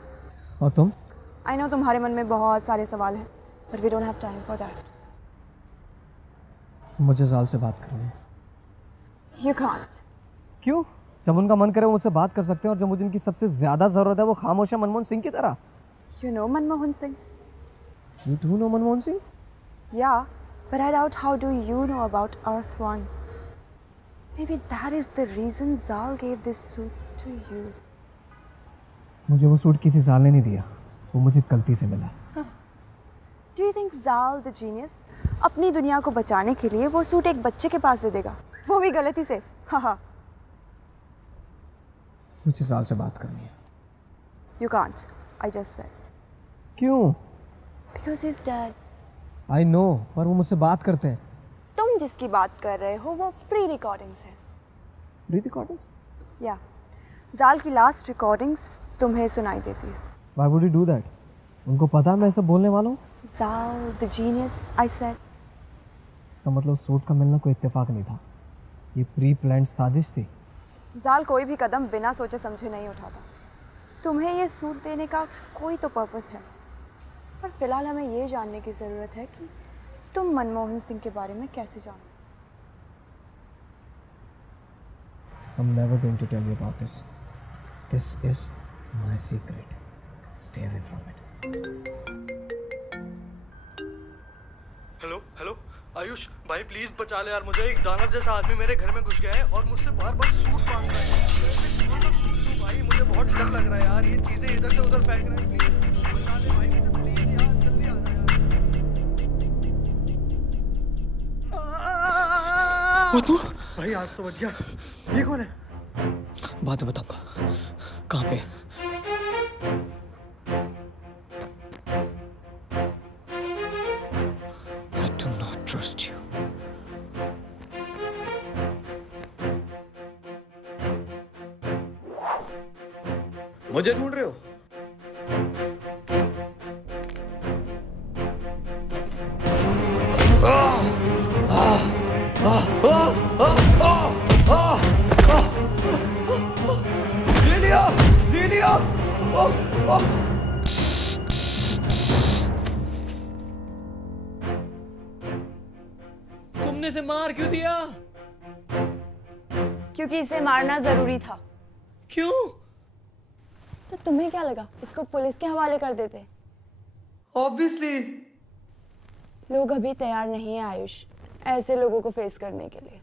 और तुम? I know तुम्हारे मन में बहुत सारे सवाल हैं, but we don't have time for that. मुझे जाल से बात करनी है। You can't. क्यों? जब उनका मन करे वो मुझसे बात कर सकते हैं, और जब मुझे उनकी सबसे ज्यादा जरूरत है वो खामोश है, मनमोहन सिंह की तरह। You know Manmohan Singh? You do know Manmohan Singh? Yeah, but I doubt how do you know about Earth One. Maybe that is the reason Zal gave this suit to you. मुझे वो सूट किसी जाल ने नहीं दिया, वो मुझे गलती से मिला। Do you think Zal the genius अपनी दुनिया को बचाने के लिए वो सूट एक बच्चे के पास दे देगा, वो भी गलती से? हाँ। मुझे जाल से बात करनी है। You can't. I just said. क्यों? Because he's dead. I know, पर वो मुझसे बात करते हैं। तुम जिसकी बात कर रहे हो वो प्री रिकॉर्डिंग्स है। Pre recordings? या जाल की लास्ट रिकॉर्डिंग्स तुम्हें सुनाई देती है। Why would you do that? उनको पता है मैं ऐसा बोलने वाला हूँ? Zal the genius, I said. इसका मतलब सूट का मिलना कोई इत्तेफाक नहीं था, ये प्री प्लान्ड साजिश थी। जाल कोई भी कदम बिना सोचे समझे नहीं उठाता। तुम्हें ये सूट देने का कोई तो पर्पस है, पर फिलहाल हमें ये जानने की ज़रूरत है कि तुम मनमोहन सिंह के बारे में कैसे जानो। I'm never going to tell you about this. This is my secret. Stay away from it. Hello hello Ayush भाई प्लीज बचा ले यार मुझे। एक दानव जैसा आदमी मेरे घर में घुस गया है और मुझसे बार बार सूट मांग रहा है। कौन सा सूट दूं भाई? मुझे बहुत डर लग रहा है यार, ये चीजें इधर से उधर फेंक रहा है। प्लीज बचा ले भाई मुझे, प्लीज यार जल्दी आ जा यार। वो तू? भाई आज तो बच गया। ये कौन है? बाद में बताऊंगा। कहाँ पे? I do not trust you. मुझे ढूंढ रहे हो? तुमने इसे मार क्यों दिया? क्योंकि इसे मारना जरूरी था। क्यों? तो तुम्हें क्या लगा इसको पुलिस के हवाले कर देते? Obviously. लोग अभी तैयार नहीं है आयुष ऐसे लोगों को फेस करने के लिए।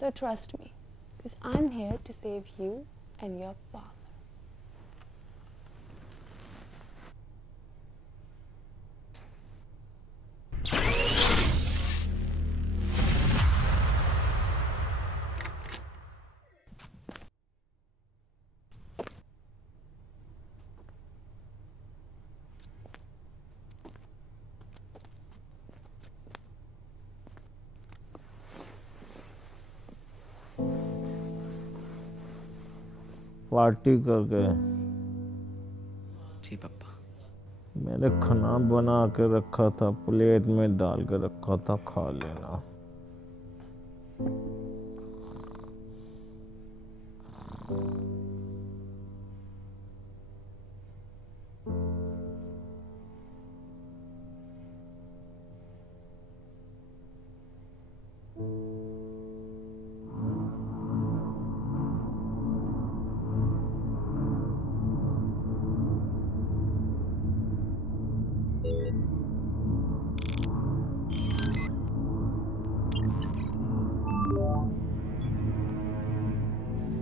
So trust me, because I'm here to save you and your father. Party करके जी पापा। मैंने खाना बना के रखा था, प्लेट में डाल के रखा था, खा लेना।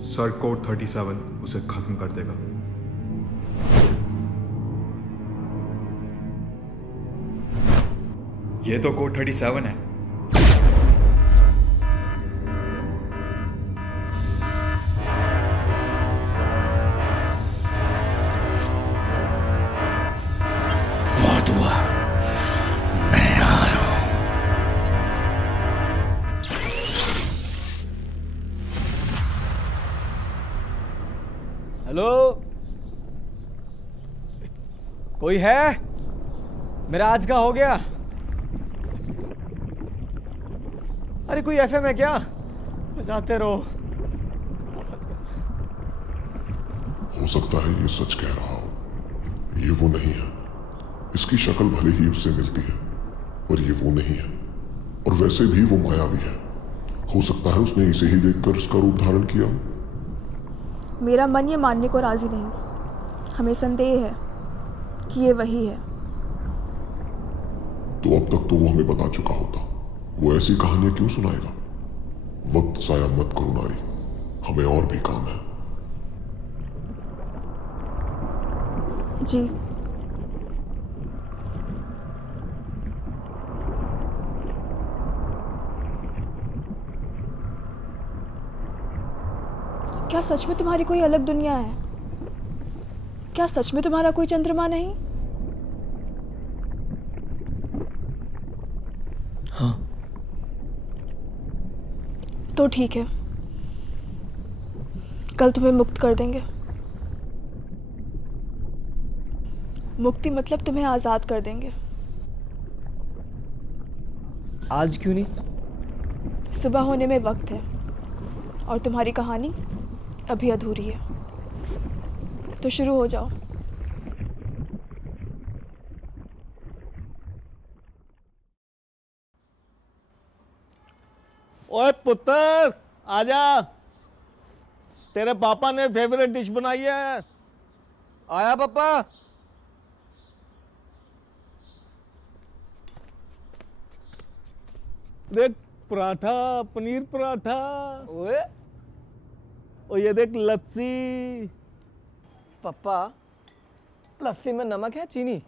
सर कोड 37 उसे खत्म कर देगा। ये तो कोड 37 है। बहुत हुआ, मैं आ रहा हूं। हेलो, कोई है? मेरा आज का हो गया। अरे कोई एफएम है क्या? बजाते रहो। हो सकता है ये सच कह रहा हो, ये वो नहीं है। इसकी शक्ल भले ही उससे मिलती है, पर ये वो नहीं है। और वैसे भी वो मायावी है। हो सकता है उसने इसे ही देखकर इसका रूप धारण किया हो। मेरा मन ये मानने को राजी नहीं। हमें संदेह है कि ये वही है। तो अब तक तो वो हमें बता चुका होता। वो ऐसी कहानियां क्यों सुनाएगा? वक्त जाया मत करो नारी, हमें और भी काम है। जी क्या सच में तुम्हारी कोई अलग दुनिया है? क्या सच में तुम्हारा कोई चंद्रमा नहीं? हाँ। तो ठीक है, कल तुम्हें मुक्त कर देंगे। मुक्ति मतलब तुम्हें आजाद कर देंगे। आज क्यों नहीं? सुबह होने में वक्त है और तुम्हारी कहानी अभी अधूरी है, तो शुरू हो जाओ। ओए पुत्र, आजा, तेरे पापा ने फेवरेट डिश बनाई है। आया पापा। देख पराठा, पनीर पराठा। ओए, और ये देख लस्सी। पापा, लस्सी में नमक है चीनी?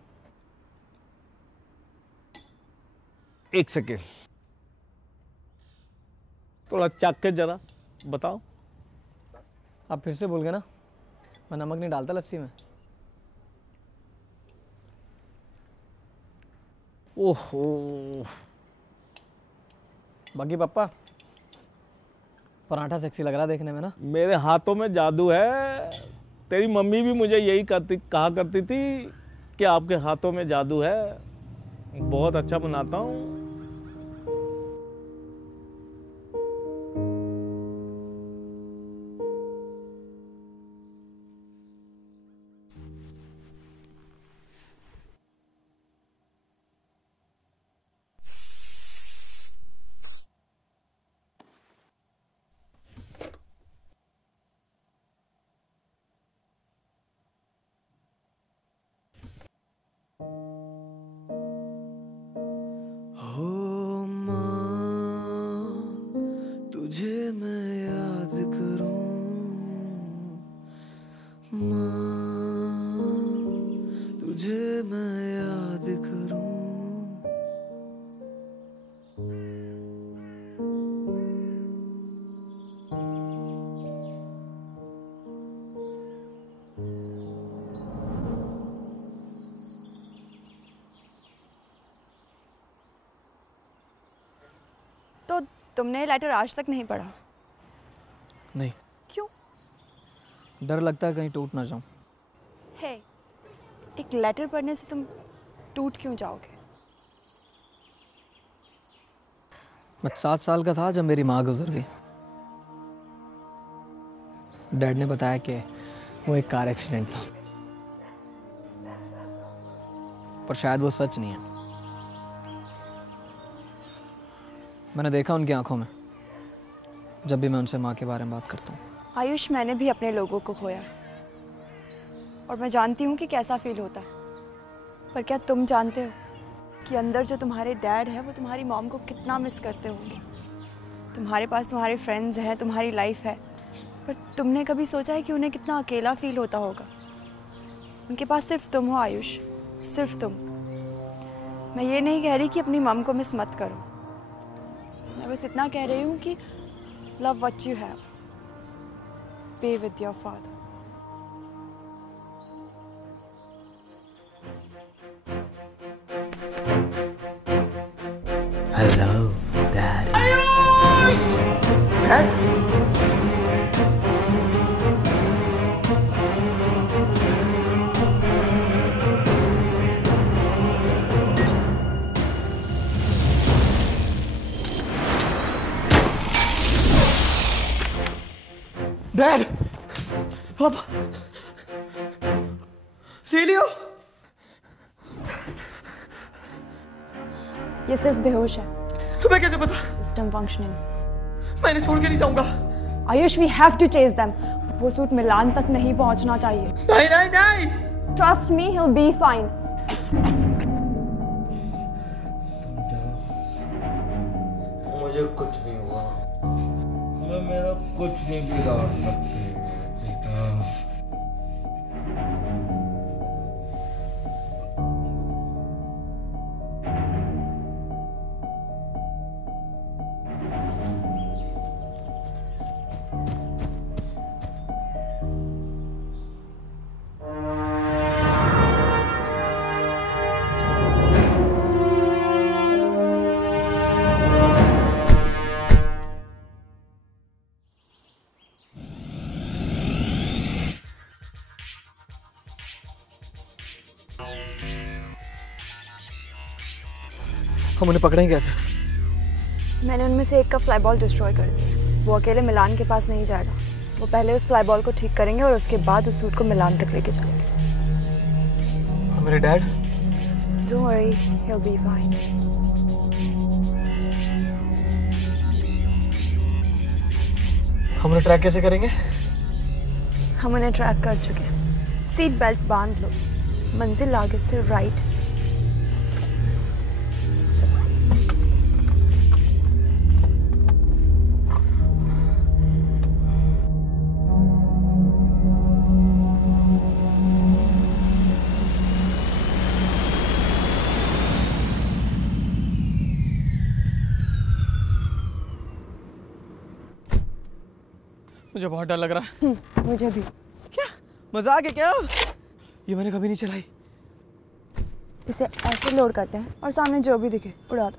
एक सेकेंड, थोड़ा चख के जरा बताओ। आप फिर से बोल गए ना, मैं नमक नहीं डालता लस्सी में। ओहो। बाकी पापा, पराठा सेक्सी लग रहा है देखने में ना। मेरे हाथों में जादू है। तेरी मम्मी भी मुझे यही कहा करती थी कि आपके हाथों में जादू है। बहुत अच्छा बनाता हूँ। तुझे मैं याद करूं माँ, तुझे मैं याद करूं। तो तुमने लेटर आज तक नहीं पढ़ा? नहीं। क्यों? डर लगता है कहीं टूट ना जाऊं। है, एक लेटर पढ़ने से तुम टूट क्यों जाओगे? मैं 7 साल का था जब मेरी माँ गुजर गई। डैड ने बताया कि वो एक कार एक्सीडेंट था, पर शायद वो सच नहीं है। मैंने देखा उनकी आंखों में जब भी मैं उनसे माँ के बारे में बात करता हूँ। आयुष, मैंने भी अपने लोगों को खोया और मैं जानती हूँ कि कैसा फील होता है। पर क्या तुम जानते हो कि अंदर जो तुम्हारे डैड है वो तुम्हारी मॉम को कितना मिस करते होंगे? तुम्हारे पास तुम्हारे फ्रेंड्स हैं, तुम्हारी लाइफ है, पर तुमने कभी सोचा है कि उन्हें कितना अकेला फील होता होगा? उनके पास सिर्फ तुम हो आयुष, सिर्फ तुम। मैं ये नहीं कह रही कि अपनी मॉम को मिस मत करो, मैं बस इतना कह रही हूँ कि love what you have, be with your father. Hello, Daddy. Dad? Dad! पापा! सीलियो! ये सिर्फ बेहोश है। तुम्हें कैसे पता? System functioning. मैं इन्हें छोड़ के नहीं जाऊंगा। Ayush, we have to chase them. वो सूट मिलान तक नहीं पहुंचना चाहिए। नहीं नहीं नहीं! Trust me, he'll be fine. कुछ नहीं हुआ। मैं मेरा कुछ नहीं बिगाड़ सकते बेटा। हम उन्हें पकड़ेंगे कैसे? मैंने उनमें से एक का फ्लाई बॉल डिस्ट्रॉय कर दिया। वो अकेले मिलान के पास नहीं जाएगा। वो पहले उस फ्लाई बॉल को ठीक करेंगे और उसके बाद उस सूट को मिलान तक लेके जाएंगे। और मेरे dad? Don't worry, he'll be fine. हम उन्हें ट्रैक कैसे करेंगे? हम उन्हें ट्रैक कर चुके हैं। सीट बेल्ट बांध लो। मंजिल आगे से राइट। मुझे बहुत डर लग रहा है। मुझे भी। क्या मजाक है क्या? ये मैंने कभी नहीं चलाई। इसे ऐसे लोड करते हैं और सामने जो भी दिखे उड़ा दो।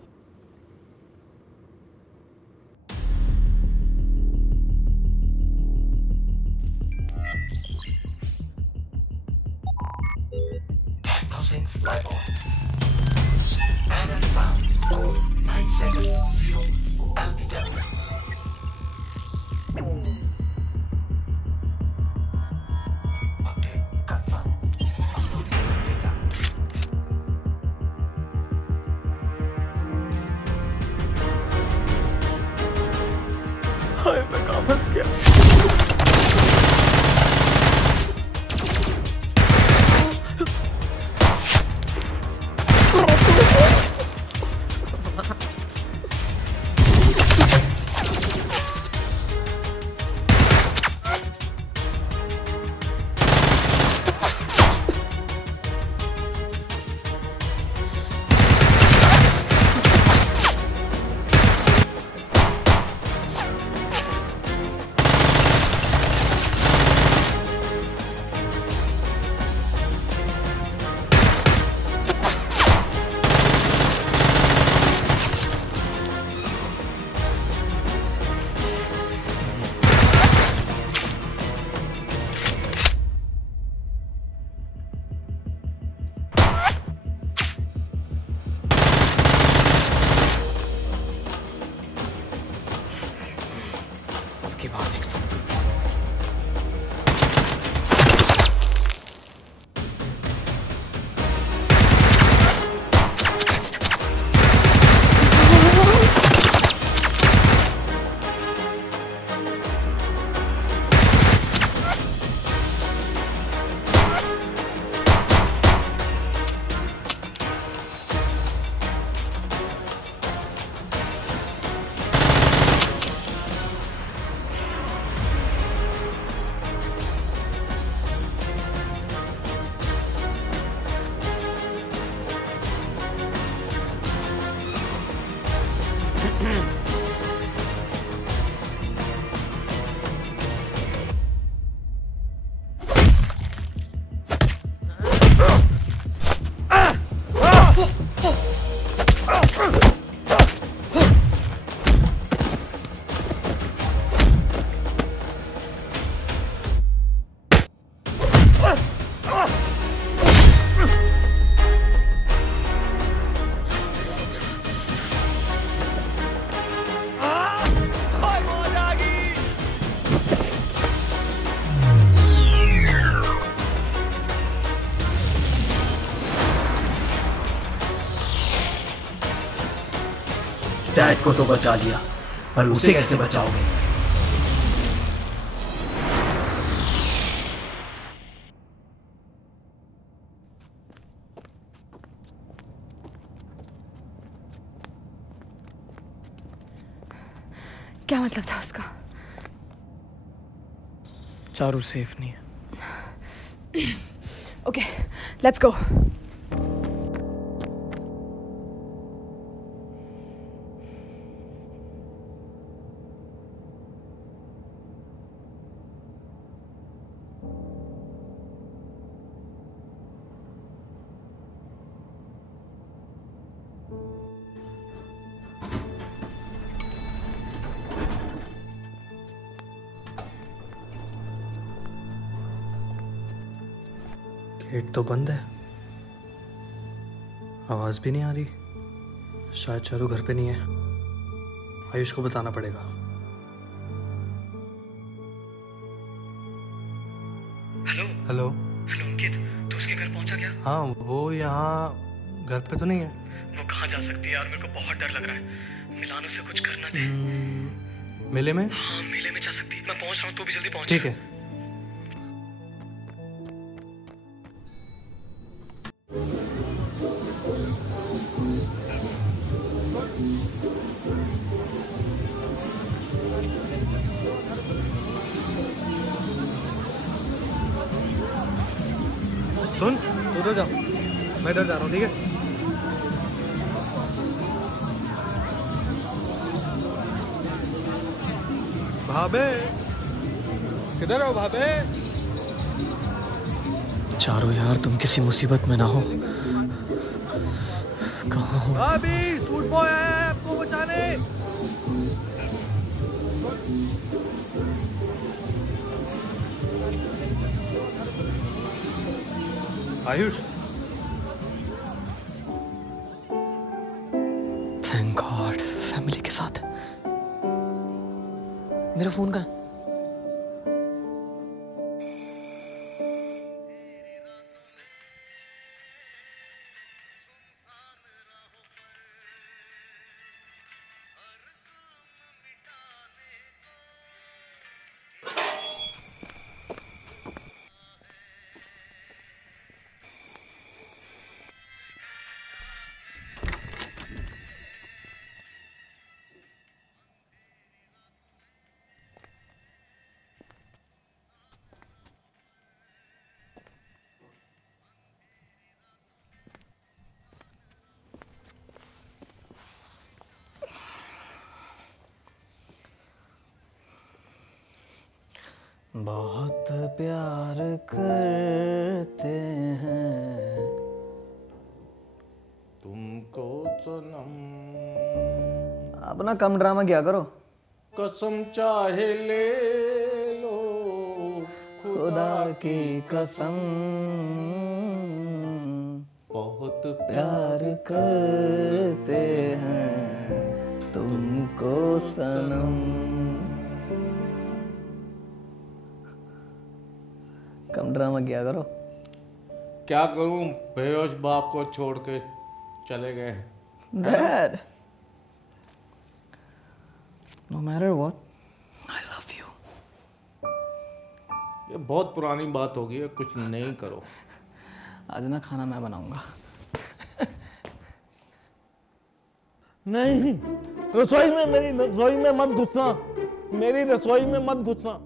Diagnosing flyboard. Manner found. Code 970 LPW. हाय मैं कहाँ फंस गया? डैड को तो बचा लिया, पर उसे कैसे बचाओगे? क्या मतलब था उसका? चारू सेफ नहीं है। Okay, let's go. गेट तो बंद है, आवाज भी नहीं आ रही। शायद चारू घर पे नहीं है। आयुष को बताना पड़ेगा। हेलो हेलो हेलो अंकित, तू उसके घर पहुंचा क्या? हाँ, वो यहाँ घर पे तो नहीं है। वो कहाँ जा सकती है यार, मेरे को बहुत डर लग रहा है। मिलानो से कुछ करना दे। मेले में? हाँ, मेले में जा सकती है। मैं पहुंच रहा हूँ, तू भी जल्दी पहुंच। ठीक है। सुन, तू उधर जा, मैं इधर जा रहा हूँ, ठीक है? भाभे, किधर हो भाभे? चारू यार, तुम किसी मुसीबत में ना हो। कहाँ हो? भाभी, सूट बॉय आया है आपको बचाने। आयुष, थैंक गॉड, फैमिली के साथ। मेरा फोन कहाँ है? बहुत प्यार करते हैं तुमको सनम। अपना कम ड्रामा क्या करो। कसम चाहे ले लो खुदा की कसम, बहुत प्यार करते हैं तुमको सनम। कम ड्रामा किया करो। क्या करूं, बेहोश बाप को छोड़ के चले गए। Dad, no matter what, I love you. ये बहुत पुरानी बात होगी, कुछ नहीं करो। आज ना खाना मैं बनाऊंगा। नहीं, रसोई में, मेरी रसोई में मत घुसना, मेरी रसोई में मत घुसना।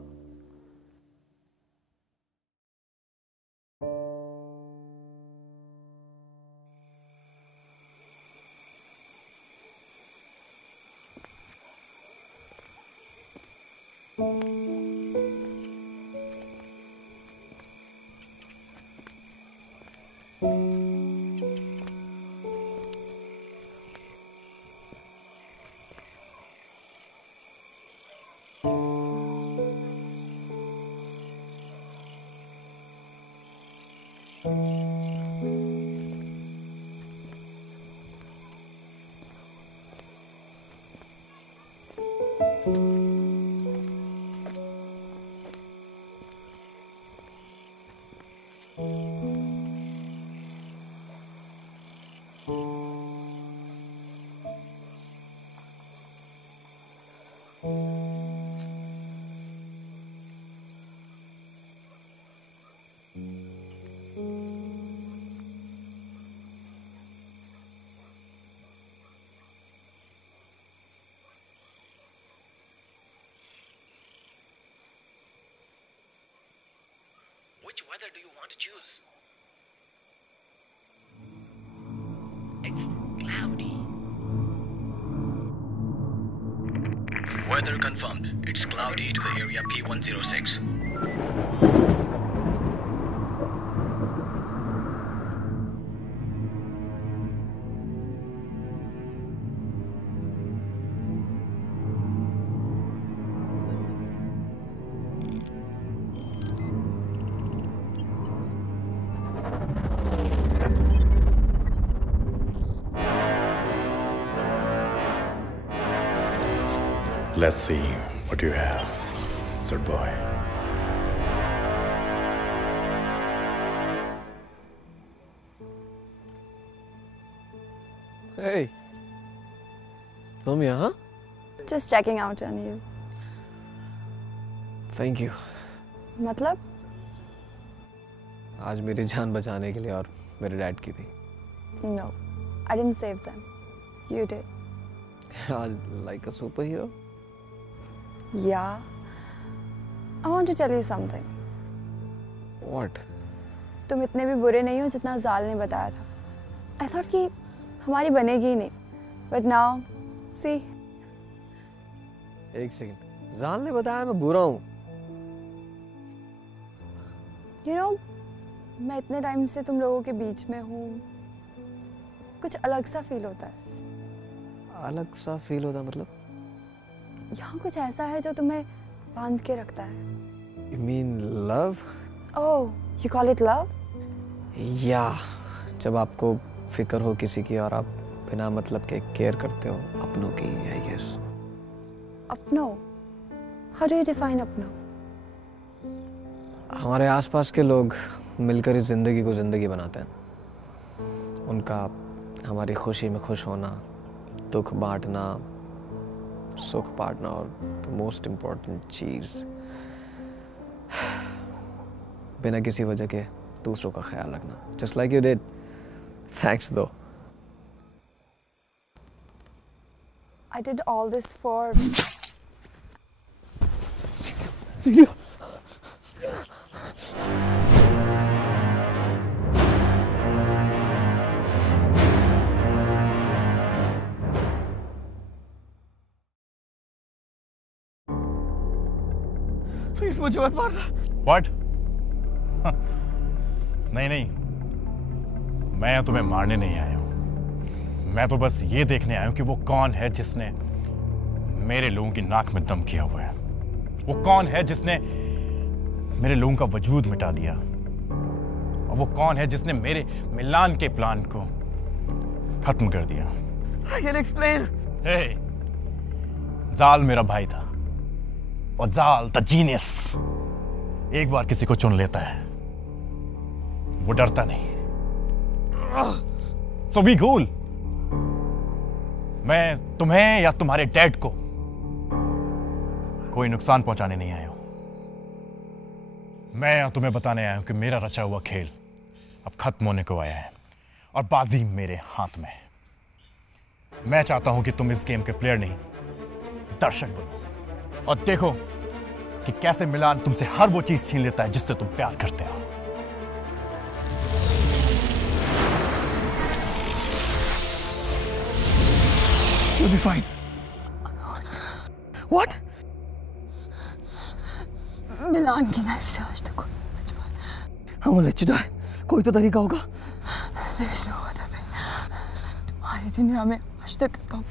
Which weather do you want to choose? It's cloudy. Weather confirmed. It's cloudy to the area P106. Let's see what you have, sir boy. Hey, तुम यहाँ? Just checking out on you. Thank you. मतलब? आज मेरी जान बचाने के लिए और मेरे डैड की भी. No, I didn't save them. You did. Like a superhero? Yeah. I want to tell you something. What? तुम इतने भी बुरे नहीं हो जितना जाल ने बताया था. I thought कि हमारी बनेगी ही नहीं. But now, see. एक सेकंड. जाल ने बताया मैं बुरा हूँ. You know, मैं इतने टाइम से तुम लोगों के बीच में हूँ. कुछ अलग सा फील होता है. अलग सा फील होता मतलब? यहाँ कुछ ऐसा है जो तुम्हें बांध के रखता है. You mean love? Oh, you call it love? Yeah. जब आपको फिक्र हो किसी की और आप बिना मतलब के केयर करते हो अपनों की, I guess. अपनों? How do you define अपनों? हमारे आसपास के लोग मिलकर इस जिंदगी को जिंदगी बनाते हैं. उनका हमारी खुशी में खुश होना, दुख बांटना, सुख बांटना और मोस्ट इम्पोर्टेंट चीज बिना किसी वजह के दूसरों का ख्याल रखना. Just like you did. Thanks though. I did all this for. Please मुझे मत मारना. What? नहीं नहीं, मैं तुम्हें मारने नहीं आया हूं. मैं तो बस ये देखने आया हूं कि वो कौन है जिसने मेरे लोगों की नाक में दम किया हुआ है. वो कौन है जिसने मेरे लोगों का वजूद मिटा दिया. और वो कौन है जिसने मेरे मिलान के प्लान को खत्म कर दिया. I can explain. Hey, जाल मेरा भाई था. और जाल द जीनियस एक बार किसी को चुन लेता है, वो डरता नहीं. So be cool. मैं तुम्हें या तुम्हारे डैड को कोई नुकसान पहुंचाने नहीं आया हूं. मैं तुम्हें बताने आया हूं कि मेरा रचा हुआ खेल अब खत्म होने को आया है और बाजी मेरे हाथ में है. मैं चाहता हूं कि तुम इस गेम के प्लेयर नहीं, दर्शक बनो और देखो कि कैसे मिलान तुमसे हर वो चीज छीन लेता है जिससे तुम प्यार करते हो. You'll be fine. What? मिलान की नाइफ से आज तक I won't let you die. कोई तो तरीका होगा. There is no other way. तुम्हारी दुनिया में आज तक इसका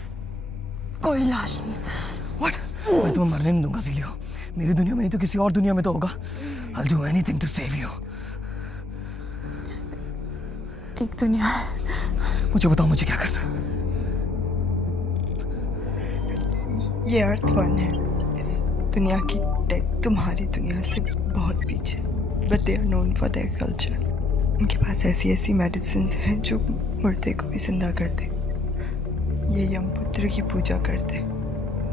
कोई लाश नहीं. What? मैं तुम्हें मरने नहीं दूंगा ज़ीलियो. मेरी दुनिया में नहीं तो किसी और दुनिया में तो होगा. I'll do anything to save you. एक दुनिया है. मुझे बताओ मुझे क्या करना है. ये अर्थ वन है. इस दुनिया की टेक तुम्हारी दुनिया से बहुत पीछे. But they are known for their culture. उनके पास ऐसी ऐसी मेडिसिन हैं जो मुर्दे को भी जिंदा कर दे. ये यमपुत्र की पूजा करते.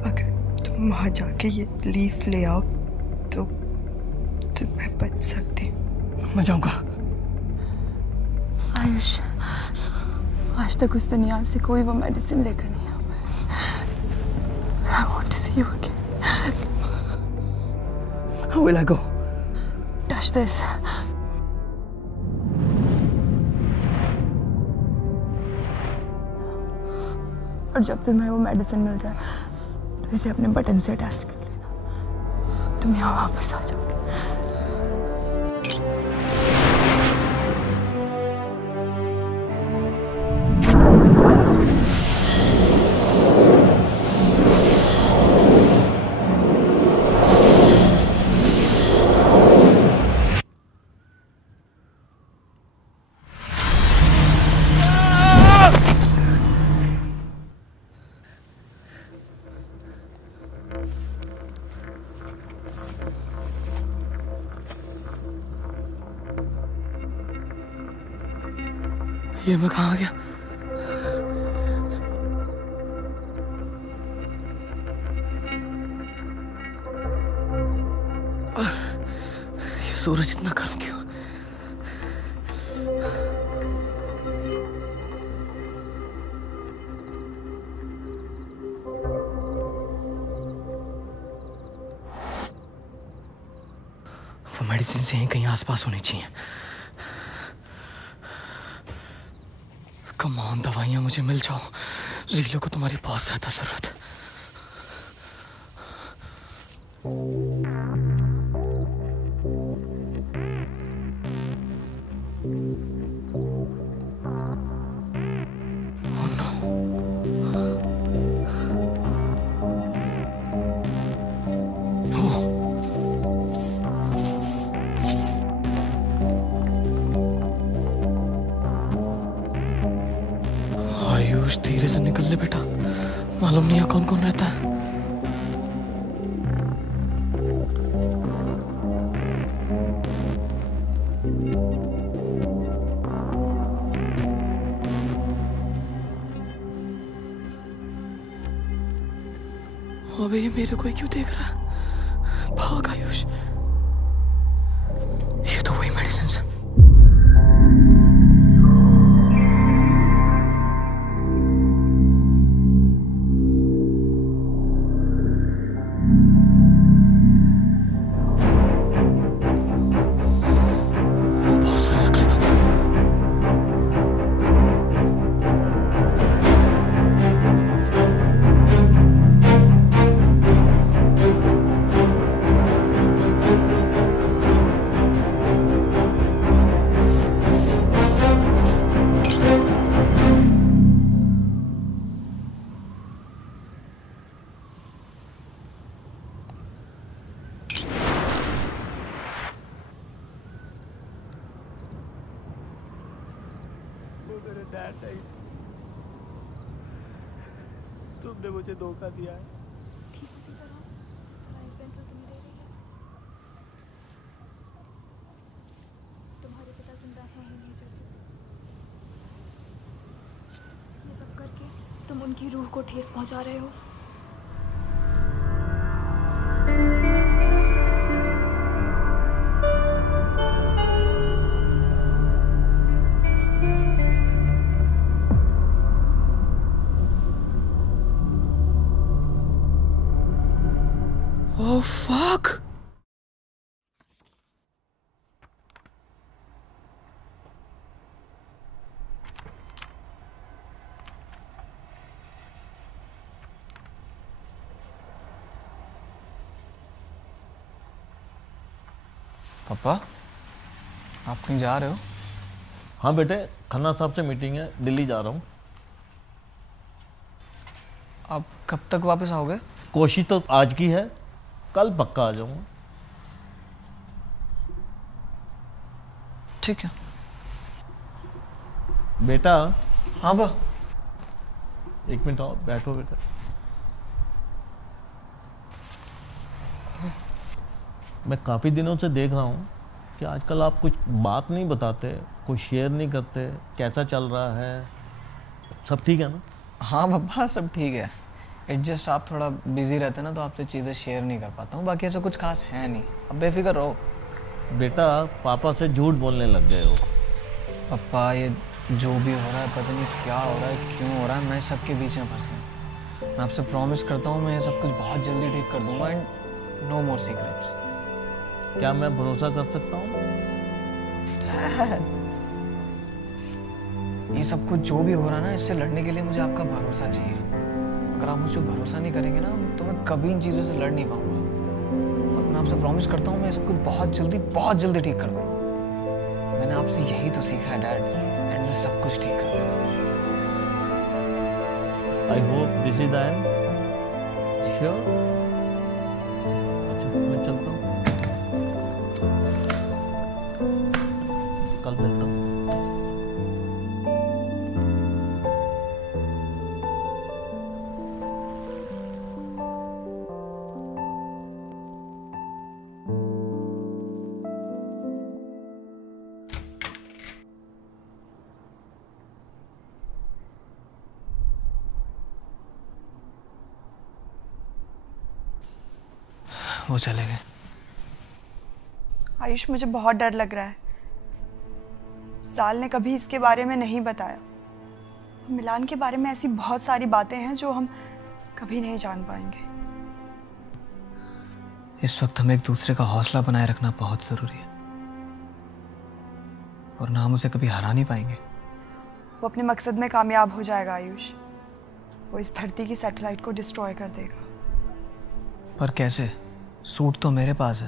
अगर तुम वहाँ जाके ये लीफ ले आओ तो मैं बच सकती. मैं जाऊँगा. आयुष, आज तक उस दुनिया से कोई वो मेडिसिन लेकर नहीं आ पाया. I want to see you again. How will I go? Touch this. और जब तुम्हें वो मेडिसिन मिल जाए तो इसे अपने बटन से अटैच कर लेना। तुम यहाँ वापस आ जाओगे। ये मैं कहाँ गया? ये सूरज इतना गर्म क्यों? वो मेडिसिन से कहीं आसपास होनी चाहिए। कम ऑन, दवाइयाँ मुझे मिल जाओ। ज़ीलो को तुम्हारी बहुत ज़्यादा ज़रूरत है। आयुष, धीरे से निकल ले बेटा, मालूम नहीं है कौन कौन रहता है। अबे ये मेरे को ही क्यों देख रहा है? भाग आयुष, ये तो वही मेडिसिन है। तुमने मुझे धोखा दिया है। ठीक उसी तरह जिस तरह एक पेंसिल तुम्हें दे रही है। तुम्हारे पिता जिंदा हैं ही नहीं चाची। ये सब करके तुम उनकी रूह को ठेस पहुंचा रहे हो। Oh fuck! पापा, आप कहीं जा रहे हो? हाँ बेटे, खन्ना साहब से मीटिंग है, दिल्ली जा रहा हूँ। आप कब तक वापस आओगे? कोशिश तो आज की है, कल पक्का आ जाऊंगा। ठीक है बेटा। हाँ बा। एक मिनट आओ, बैठो बेटा। मैं काफ़ी दिनों से देख रहा हूँ कि आजकल आप कुछ बात नहीं बताते, कुछ शेयर नहीं करते। कैसा चल रहा है? सब ठीक है ना? हाँ पापा, सब ठीक है। एडजस्ट आप थोड़ा बिजी रहते ना, तो आपसे चीज़ें शेयर नहीं कर पाता हूँ। बाकी ऐसा कुछ खास है नहीं, अब बेफिक्र रहो। बेटा, पापा से झूठ बोलने लग गए हो। पापा, ये जो भी हो रहा है, पता नहीं क्या हो रहा है, क्यों हो रहा है, मैं सबके बीच में फंस गया। मैं आपसे प्रॉमिस करता हूँ मैं ये सब कुछ बहुत जल्दी ठीक कर दूंगा एंड नो मोर सीक्रेट्स। क्या मैं भरोसा कर सकता हूँ? ये सब कुछ जो भी हो रहा है ना, इससे लड़ने के लिए मुझे आपका भरोसा चाहिए। अगर आप मुझ पर भरोसा नहीं करेंगे ना, तो मैं कभी इन चीज़ों से लड़ नहीं पाऊंगा। और मैं आपसे प्रॉमिस करता हूँ, मैं सब कुछ बहुत जल्दी ठीक कर दूंगा। मैंने आपसे यही तो सीखा है डैड, एंड मैं सब कुछ ठीक कर दूंगा। I hope this is the end. Sure. अच्छा, मैं चलता हूँ। कल मिलता हूँ। वो चले गए। आयुष, मुझे बहुत डर लग रहा है। साल ने कभी इसके बारे में नहीं बताया। मिलान के बारे में ऐसी बहुत सारी बातें हैं जो हम कभी नहीं जान पाएंगे। इस वक्त हमें एक दूसरे का हौसला बनाए रखना बहुत जरूरी है, वरना हम उसे कभी हरा नहीं पाएंगे। वो अपने मकसद में कामयाब हो जाएगा आयुष। वो इस धरती की सैटेलाइट को डिस्ट्रॉय कर देगा। पर कैसे? सूट तो मेरे पास है,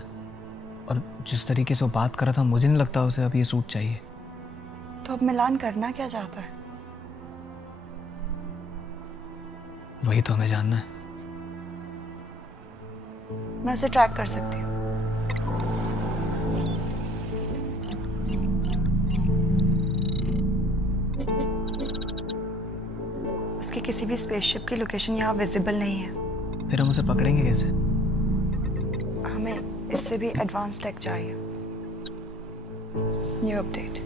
और जिस तरीके से वो बात कर रहा था, मुझे नहीं लगता उसे अब ये सूट चाहिए। तो अब मिलान करना क्या चाहता है? वही तो हमें जानना है। मैं उसे ट्रैक कर सकती हूँ। उसके किसी भी स्पेसशिप की लोकेशन यहाँ विजिबल नहीं है। फिर हम उसे पकड़ेंगे कैसे? हमें इससे भी एडवांस टेक चाहिए। New update.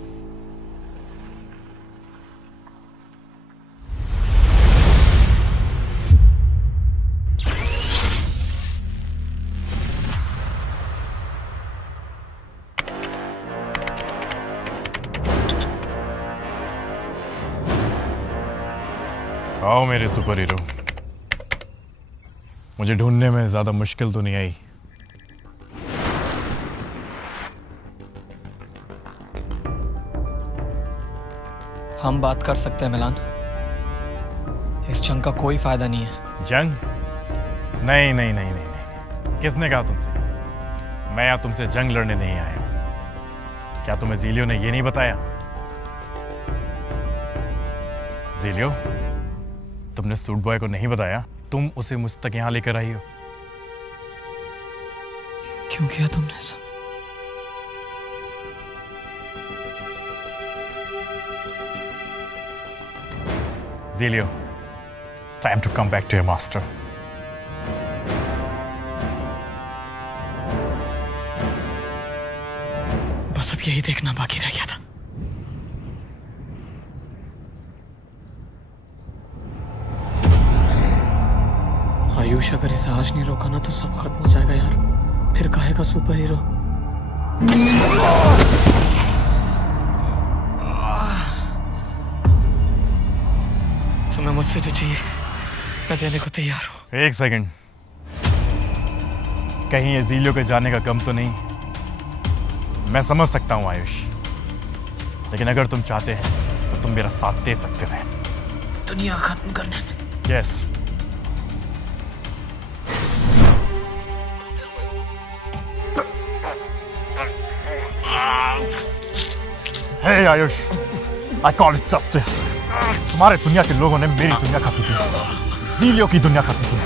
आओ मेरे सुपर हीरो। मुझे ढूंढने में ज्यादा मुश्किल तो नहीं आई। हम बात कर सकते हैं मिलान। इस जंग का कोई फायदा नहीं है। जंग? नहीं नहीं नहीं नहीं नहीं। किसने कहा तुमसे? मैं यहाँ तुमसे जंग लड़ने नहीं आया हूं। क्या तुम्हें ज़ीलियो ने ये नहीं बताया? ज़ीलियो, तुमने सूट बॉय को नहीं बताया तुम उसे मुझ तक यहाँ लेकर आई हो? क्यों किया तुमने ऐसा? Zelio, it's time to come back to your master. बस अब यही देखना बाकी रह गया था। आयुष, अगर इसे आज नहीं रोका ना तो सब खत्म हो जाएगा यार। फिर काहे का सुपर हीरो? तुम्हें मुझसे जो चाहिए मैं देने को तैयार हूँ। एक सेकंड, कहीं ये ज़ीलियो के जाने का गम तो नहीं? मैं समझ सकता हूँ आयुष, लेकिन अगर तुम चाहते हैं तो तुम मेरा साथ दे सकते थे दुनिया खत्म करने में। Yes. Hey Ayush, I call it justice. तुम्हारे दुनिया के लोगों ने मेरी दुनिया खत्म की, ज़ीलियो की दुनिया खत्म की,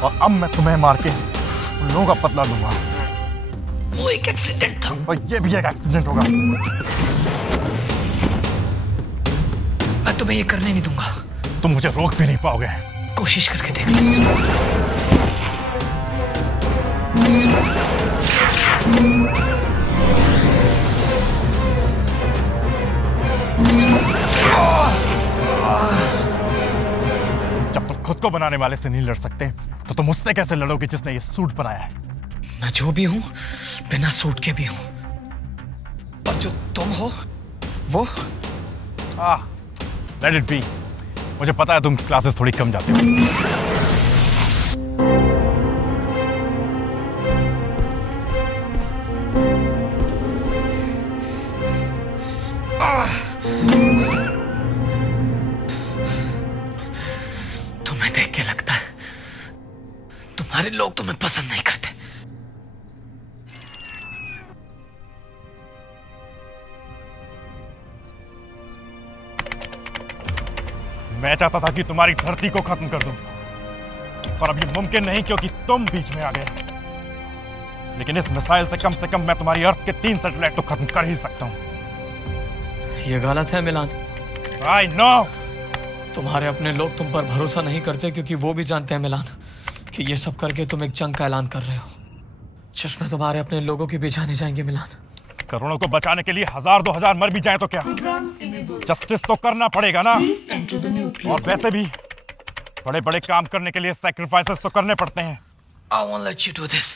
और अब मैं तुम्हें मार के उन लोगों का बदला लूंगा। वो एक एक्सीडेंट था, और ये भी एक एक्सीडेंट होगा। मैं तुम्हें ये करने नहीं दूंगा। तुम मुझे रोक भी नहीं पाओगे। कोशिश करके देख लो। जब तुम खुद को बनाने वाले से नहीं लड़ सकते तो तुम उससे कैसे लड़ोगे जिसने ये सूट बनाया है? मैं जो भी हूं बिना सूट के भी हूं, पर जो तुम हो वो लेट इट बी। मुझे पता है तुम क्लासेस थोड़ी कम जाते हो। तुम्हारे लोग तुम्हें पसंद नहीं करते। मैं चाहता था कि तुम्हारी धरती को खत्म कर दूं, पर अब ये मुमकिन नहीं क्योंकि तुम बीच में आ गए। लेकिन इस मिसाइल से कम मैं तुम्हारी अर्थ के 3 सैटेलाइट तो खत्म कर ही सकता हूं। ये गलत है मिलान। I know। तुम्हारे अपने लोग तुम पर भरोसा नहीं करते क्योंकि वो भी जानते हैं मिलान कि ये सब करके तुम एक जंग का ऐलान कर रहे हो जिसमें तुम्हारे अपने लोगों के भी जाने जाएंगे। मिलान, करोड़ों को बचाने के लिए 1000-2000 मर भी जाए तो क्या, जस्टिस तो करना पड़ेगा ना। और वैसे भी बड़े बड़े काम करने के लिए सैक्रिफाइसेस तो करने पड़ते हैं। I won't let you do this.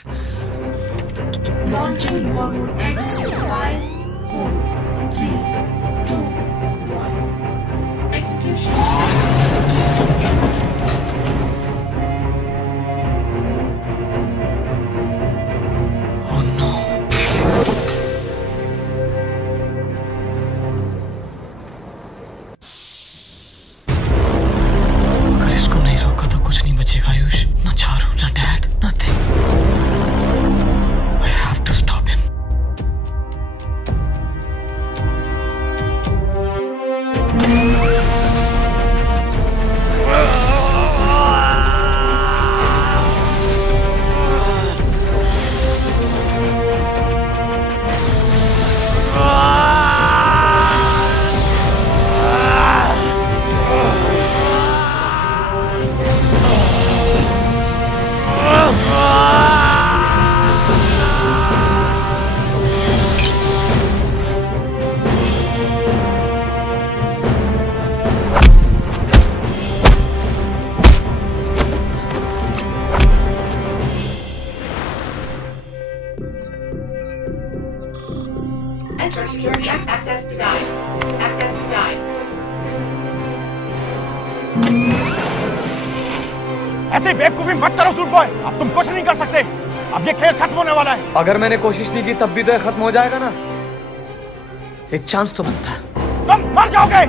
Launching forward X 5, 4, 3, 2, 1. Execution. बचेगा आयुष, ना चारू, ना dad, nothing. I have to stop him. Enter security access denied. Access denied. ऐसे बेवकूफी मत करो सूट बॉय, अब तुम कुछ नहीं कर सकते। अब ये खेल खत्म होने वाला है। अगर मैंने कोशिश नहीं की तब भी तो ये खत्म हो जाएगा ना। एक चांस तो बनता है। तुम मर जाओगे।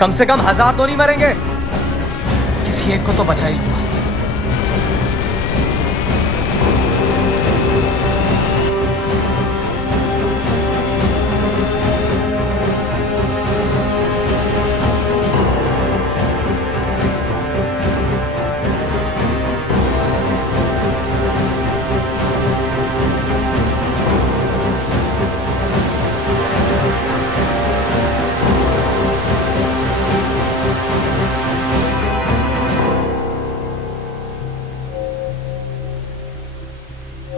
कम से कम 1000 तो नहीं मरेंगे, किसी एक को तो बचा ही लूंगा।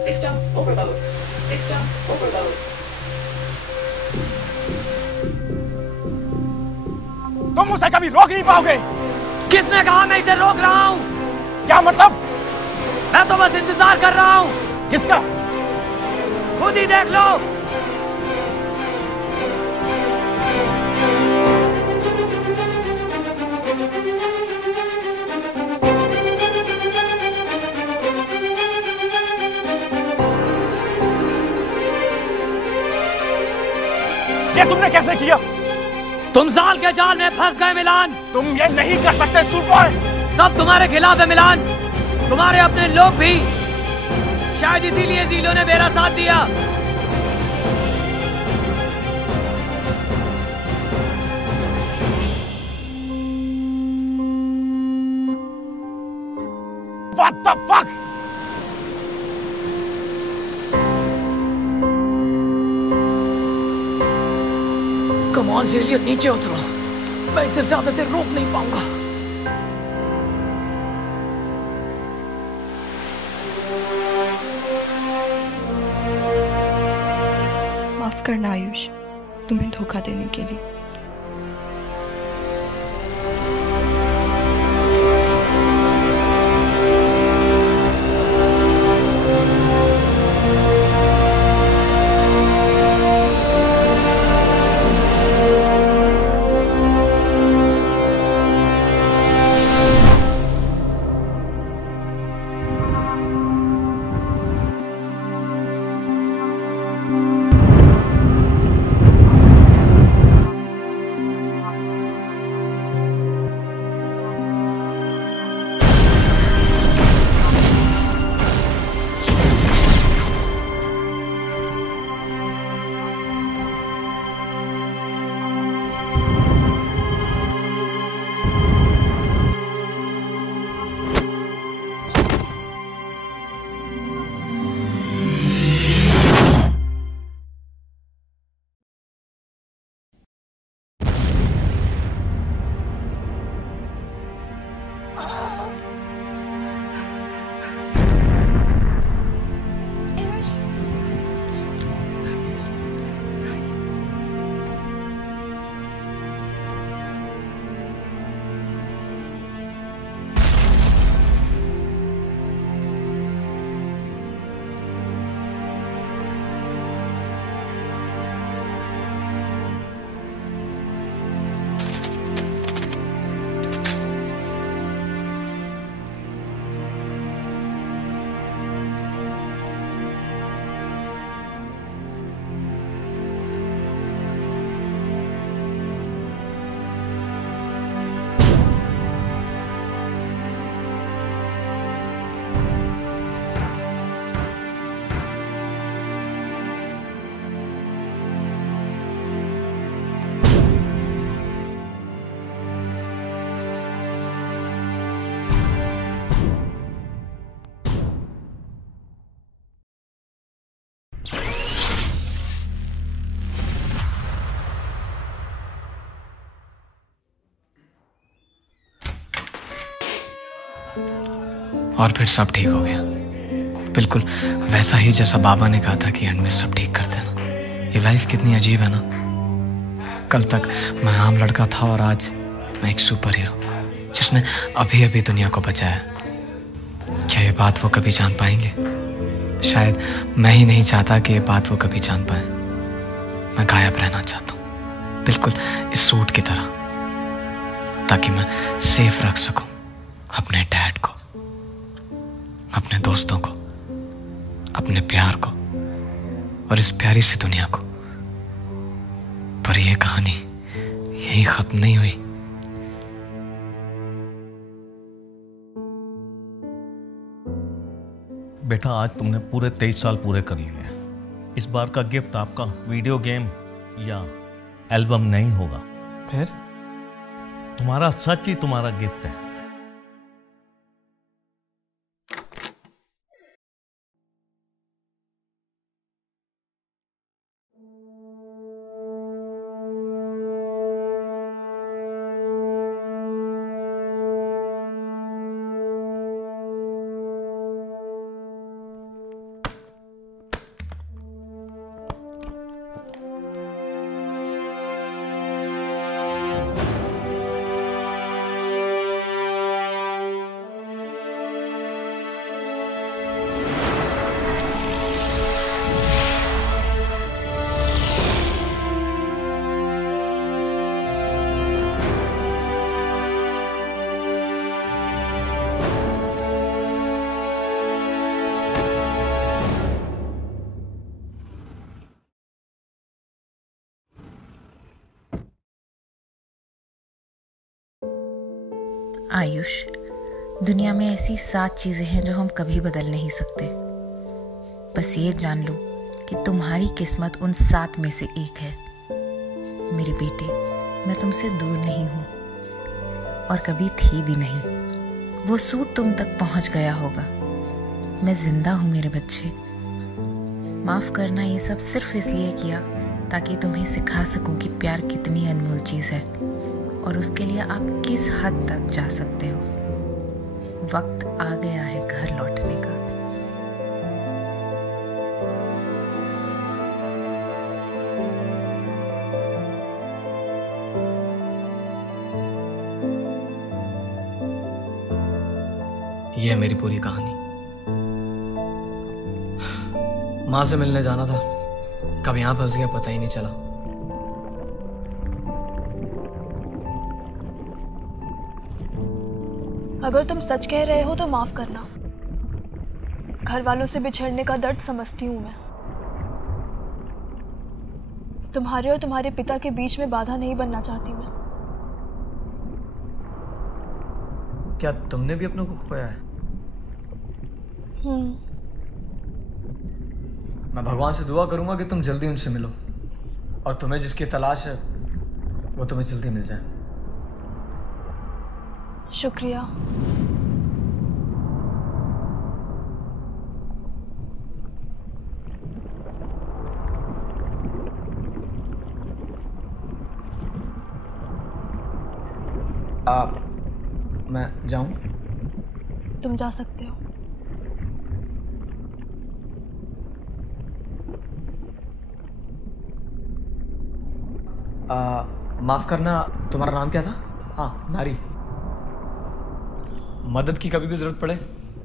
System overload. System overload. तुम उसे कभी रोक नहीं पाओगे। किसने कहा मैं इसे रोक रहा हूं? क्या मतलब? मैं तो बस इंतजार कर रहा हूं। किसका? खुद ही देख लो। ये तुमने कैसे किया? तुम जाल के जाल में फंस गए मिलान। तुम ये नहीं कर सकते सूट बॉय। सब तुम्हारे खिलाफ है मिलान, तुम्हारे अपने लोग भी। शायद इसीलिए जीलो ने मेरा साथ दिया। What the fuck? Come on जेलियट, नीचे उतरो। मैं इसे ज्यादा देर रोक नहीं पाऊंगा। माफ करना आयुष, तुम्हें धोखा देने के लिए। और फिर सब ठीक हो गया, बिल्कुल वैसा ही जैसा बाबा ने कहा था कि एंड में सब ठीक कर देना। ये लाइफ कितनी अजीब है ना। कल तक मैं आम लड़का था और आज मैं एक सुपर हीरो जिसने अभी अभी दुनिया को बचाया। क्या ये बात वो कभी जान पाएंगे? शायद मैं ही नहीं चाहता कि ये बात वो कभी जान पाए। मैं गायब रहना चाहता हूँ, बिल्कुल इस सूट की तरह, ताकि मैं सेफ रख सकूं अपने डैड को, अपने दोस्तों को, अपने प्यार को और इस प्यारी सी दुनिया को। पर यह कहानी यहीं खत्म नहीं हुई। बेटा, आज तुमने पूरे 23 साल पूरे कर लिए हैं। इस बार का गिफ्ट आपका वीडियो गेम या एल्बम नहीं होगा। फिर तुम्हारा सच ही तुम्हारा गिफ्ट है। आयुष, दुनिया में ऐसी 7 चीजें हैं जो हम कभी बदल नहीं सकते। बस ये जान लो कि तुम्हारी किस्मत उन 7 में से एक है। मेरे बेटे, मैं तुमसे दूर नहीं हूँ और कभी थी भी नहीं। वो सूट तुम तक पहुँच गया होगा। मैं जिंदा हूँ मेरे बच्चे। माफ करना, ये सब सिर्फ इसलिए किया ताकि तुम्हें सिखा सकूं कि प्यार कितनी अनमोल चीज़ है और उसके लिए आप किस हद तक जा सकते हो। वक्त आ गया है घर लौटने का। ये है मेरी पूरी कहानी। माँ से मिलने जाना था, कब यहाँ फंस गया पता ही नहीं चला। अगर तुम सच कह रहे हो तो माफ करना। घर वालों से बिछड़ने का दर्द समझती हूँ मैं। तुम्हारे और तुम्हारे पिता के बीच में बाधा नहीं बनना चाहती मैं। क्या तुमने भी अपनों को खोया है? मैं भगवान से दुआ करूंगा कि तुम जल्दी उनसे मिलो और तुम्हें जिसकी तलाश है वो तुम्हें जल्दी मिल जाए। शुक्रिया। मैं जाऊं? तुम जा सकते हो। माफ करना, तुम्हारा नाम क्या था? हाँ, नारी। मदद की कभी भी जरूरत पड़े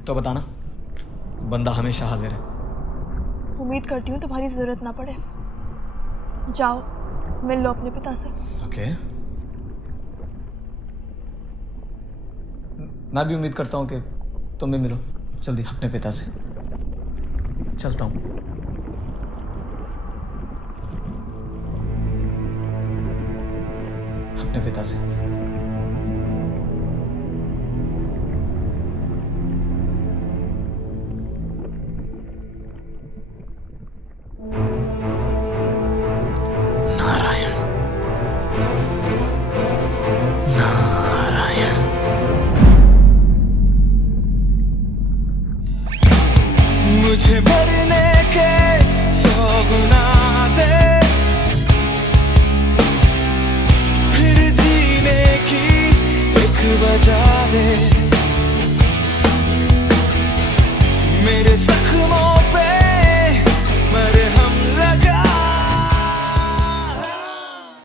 तो बताना, बंदा हमेशा हाजिर है। उम्मीद करती हूँ तुम्हारी जरूरत ना पड़े। जाओ, मिल लो अपने पिता से। ओके। मैं भी उम्मीद करता हूँ कि तुम भी मिलो जल्दी अपने पिता से। चलता हूँ। अपने पिता से। मुझे मरने के 100 गुना दे, फिर जीने की एक वजह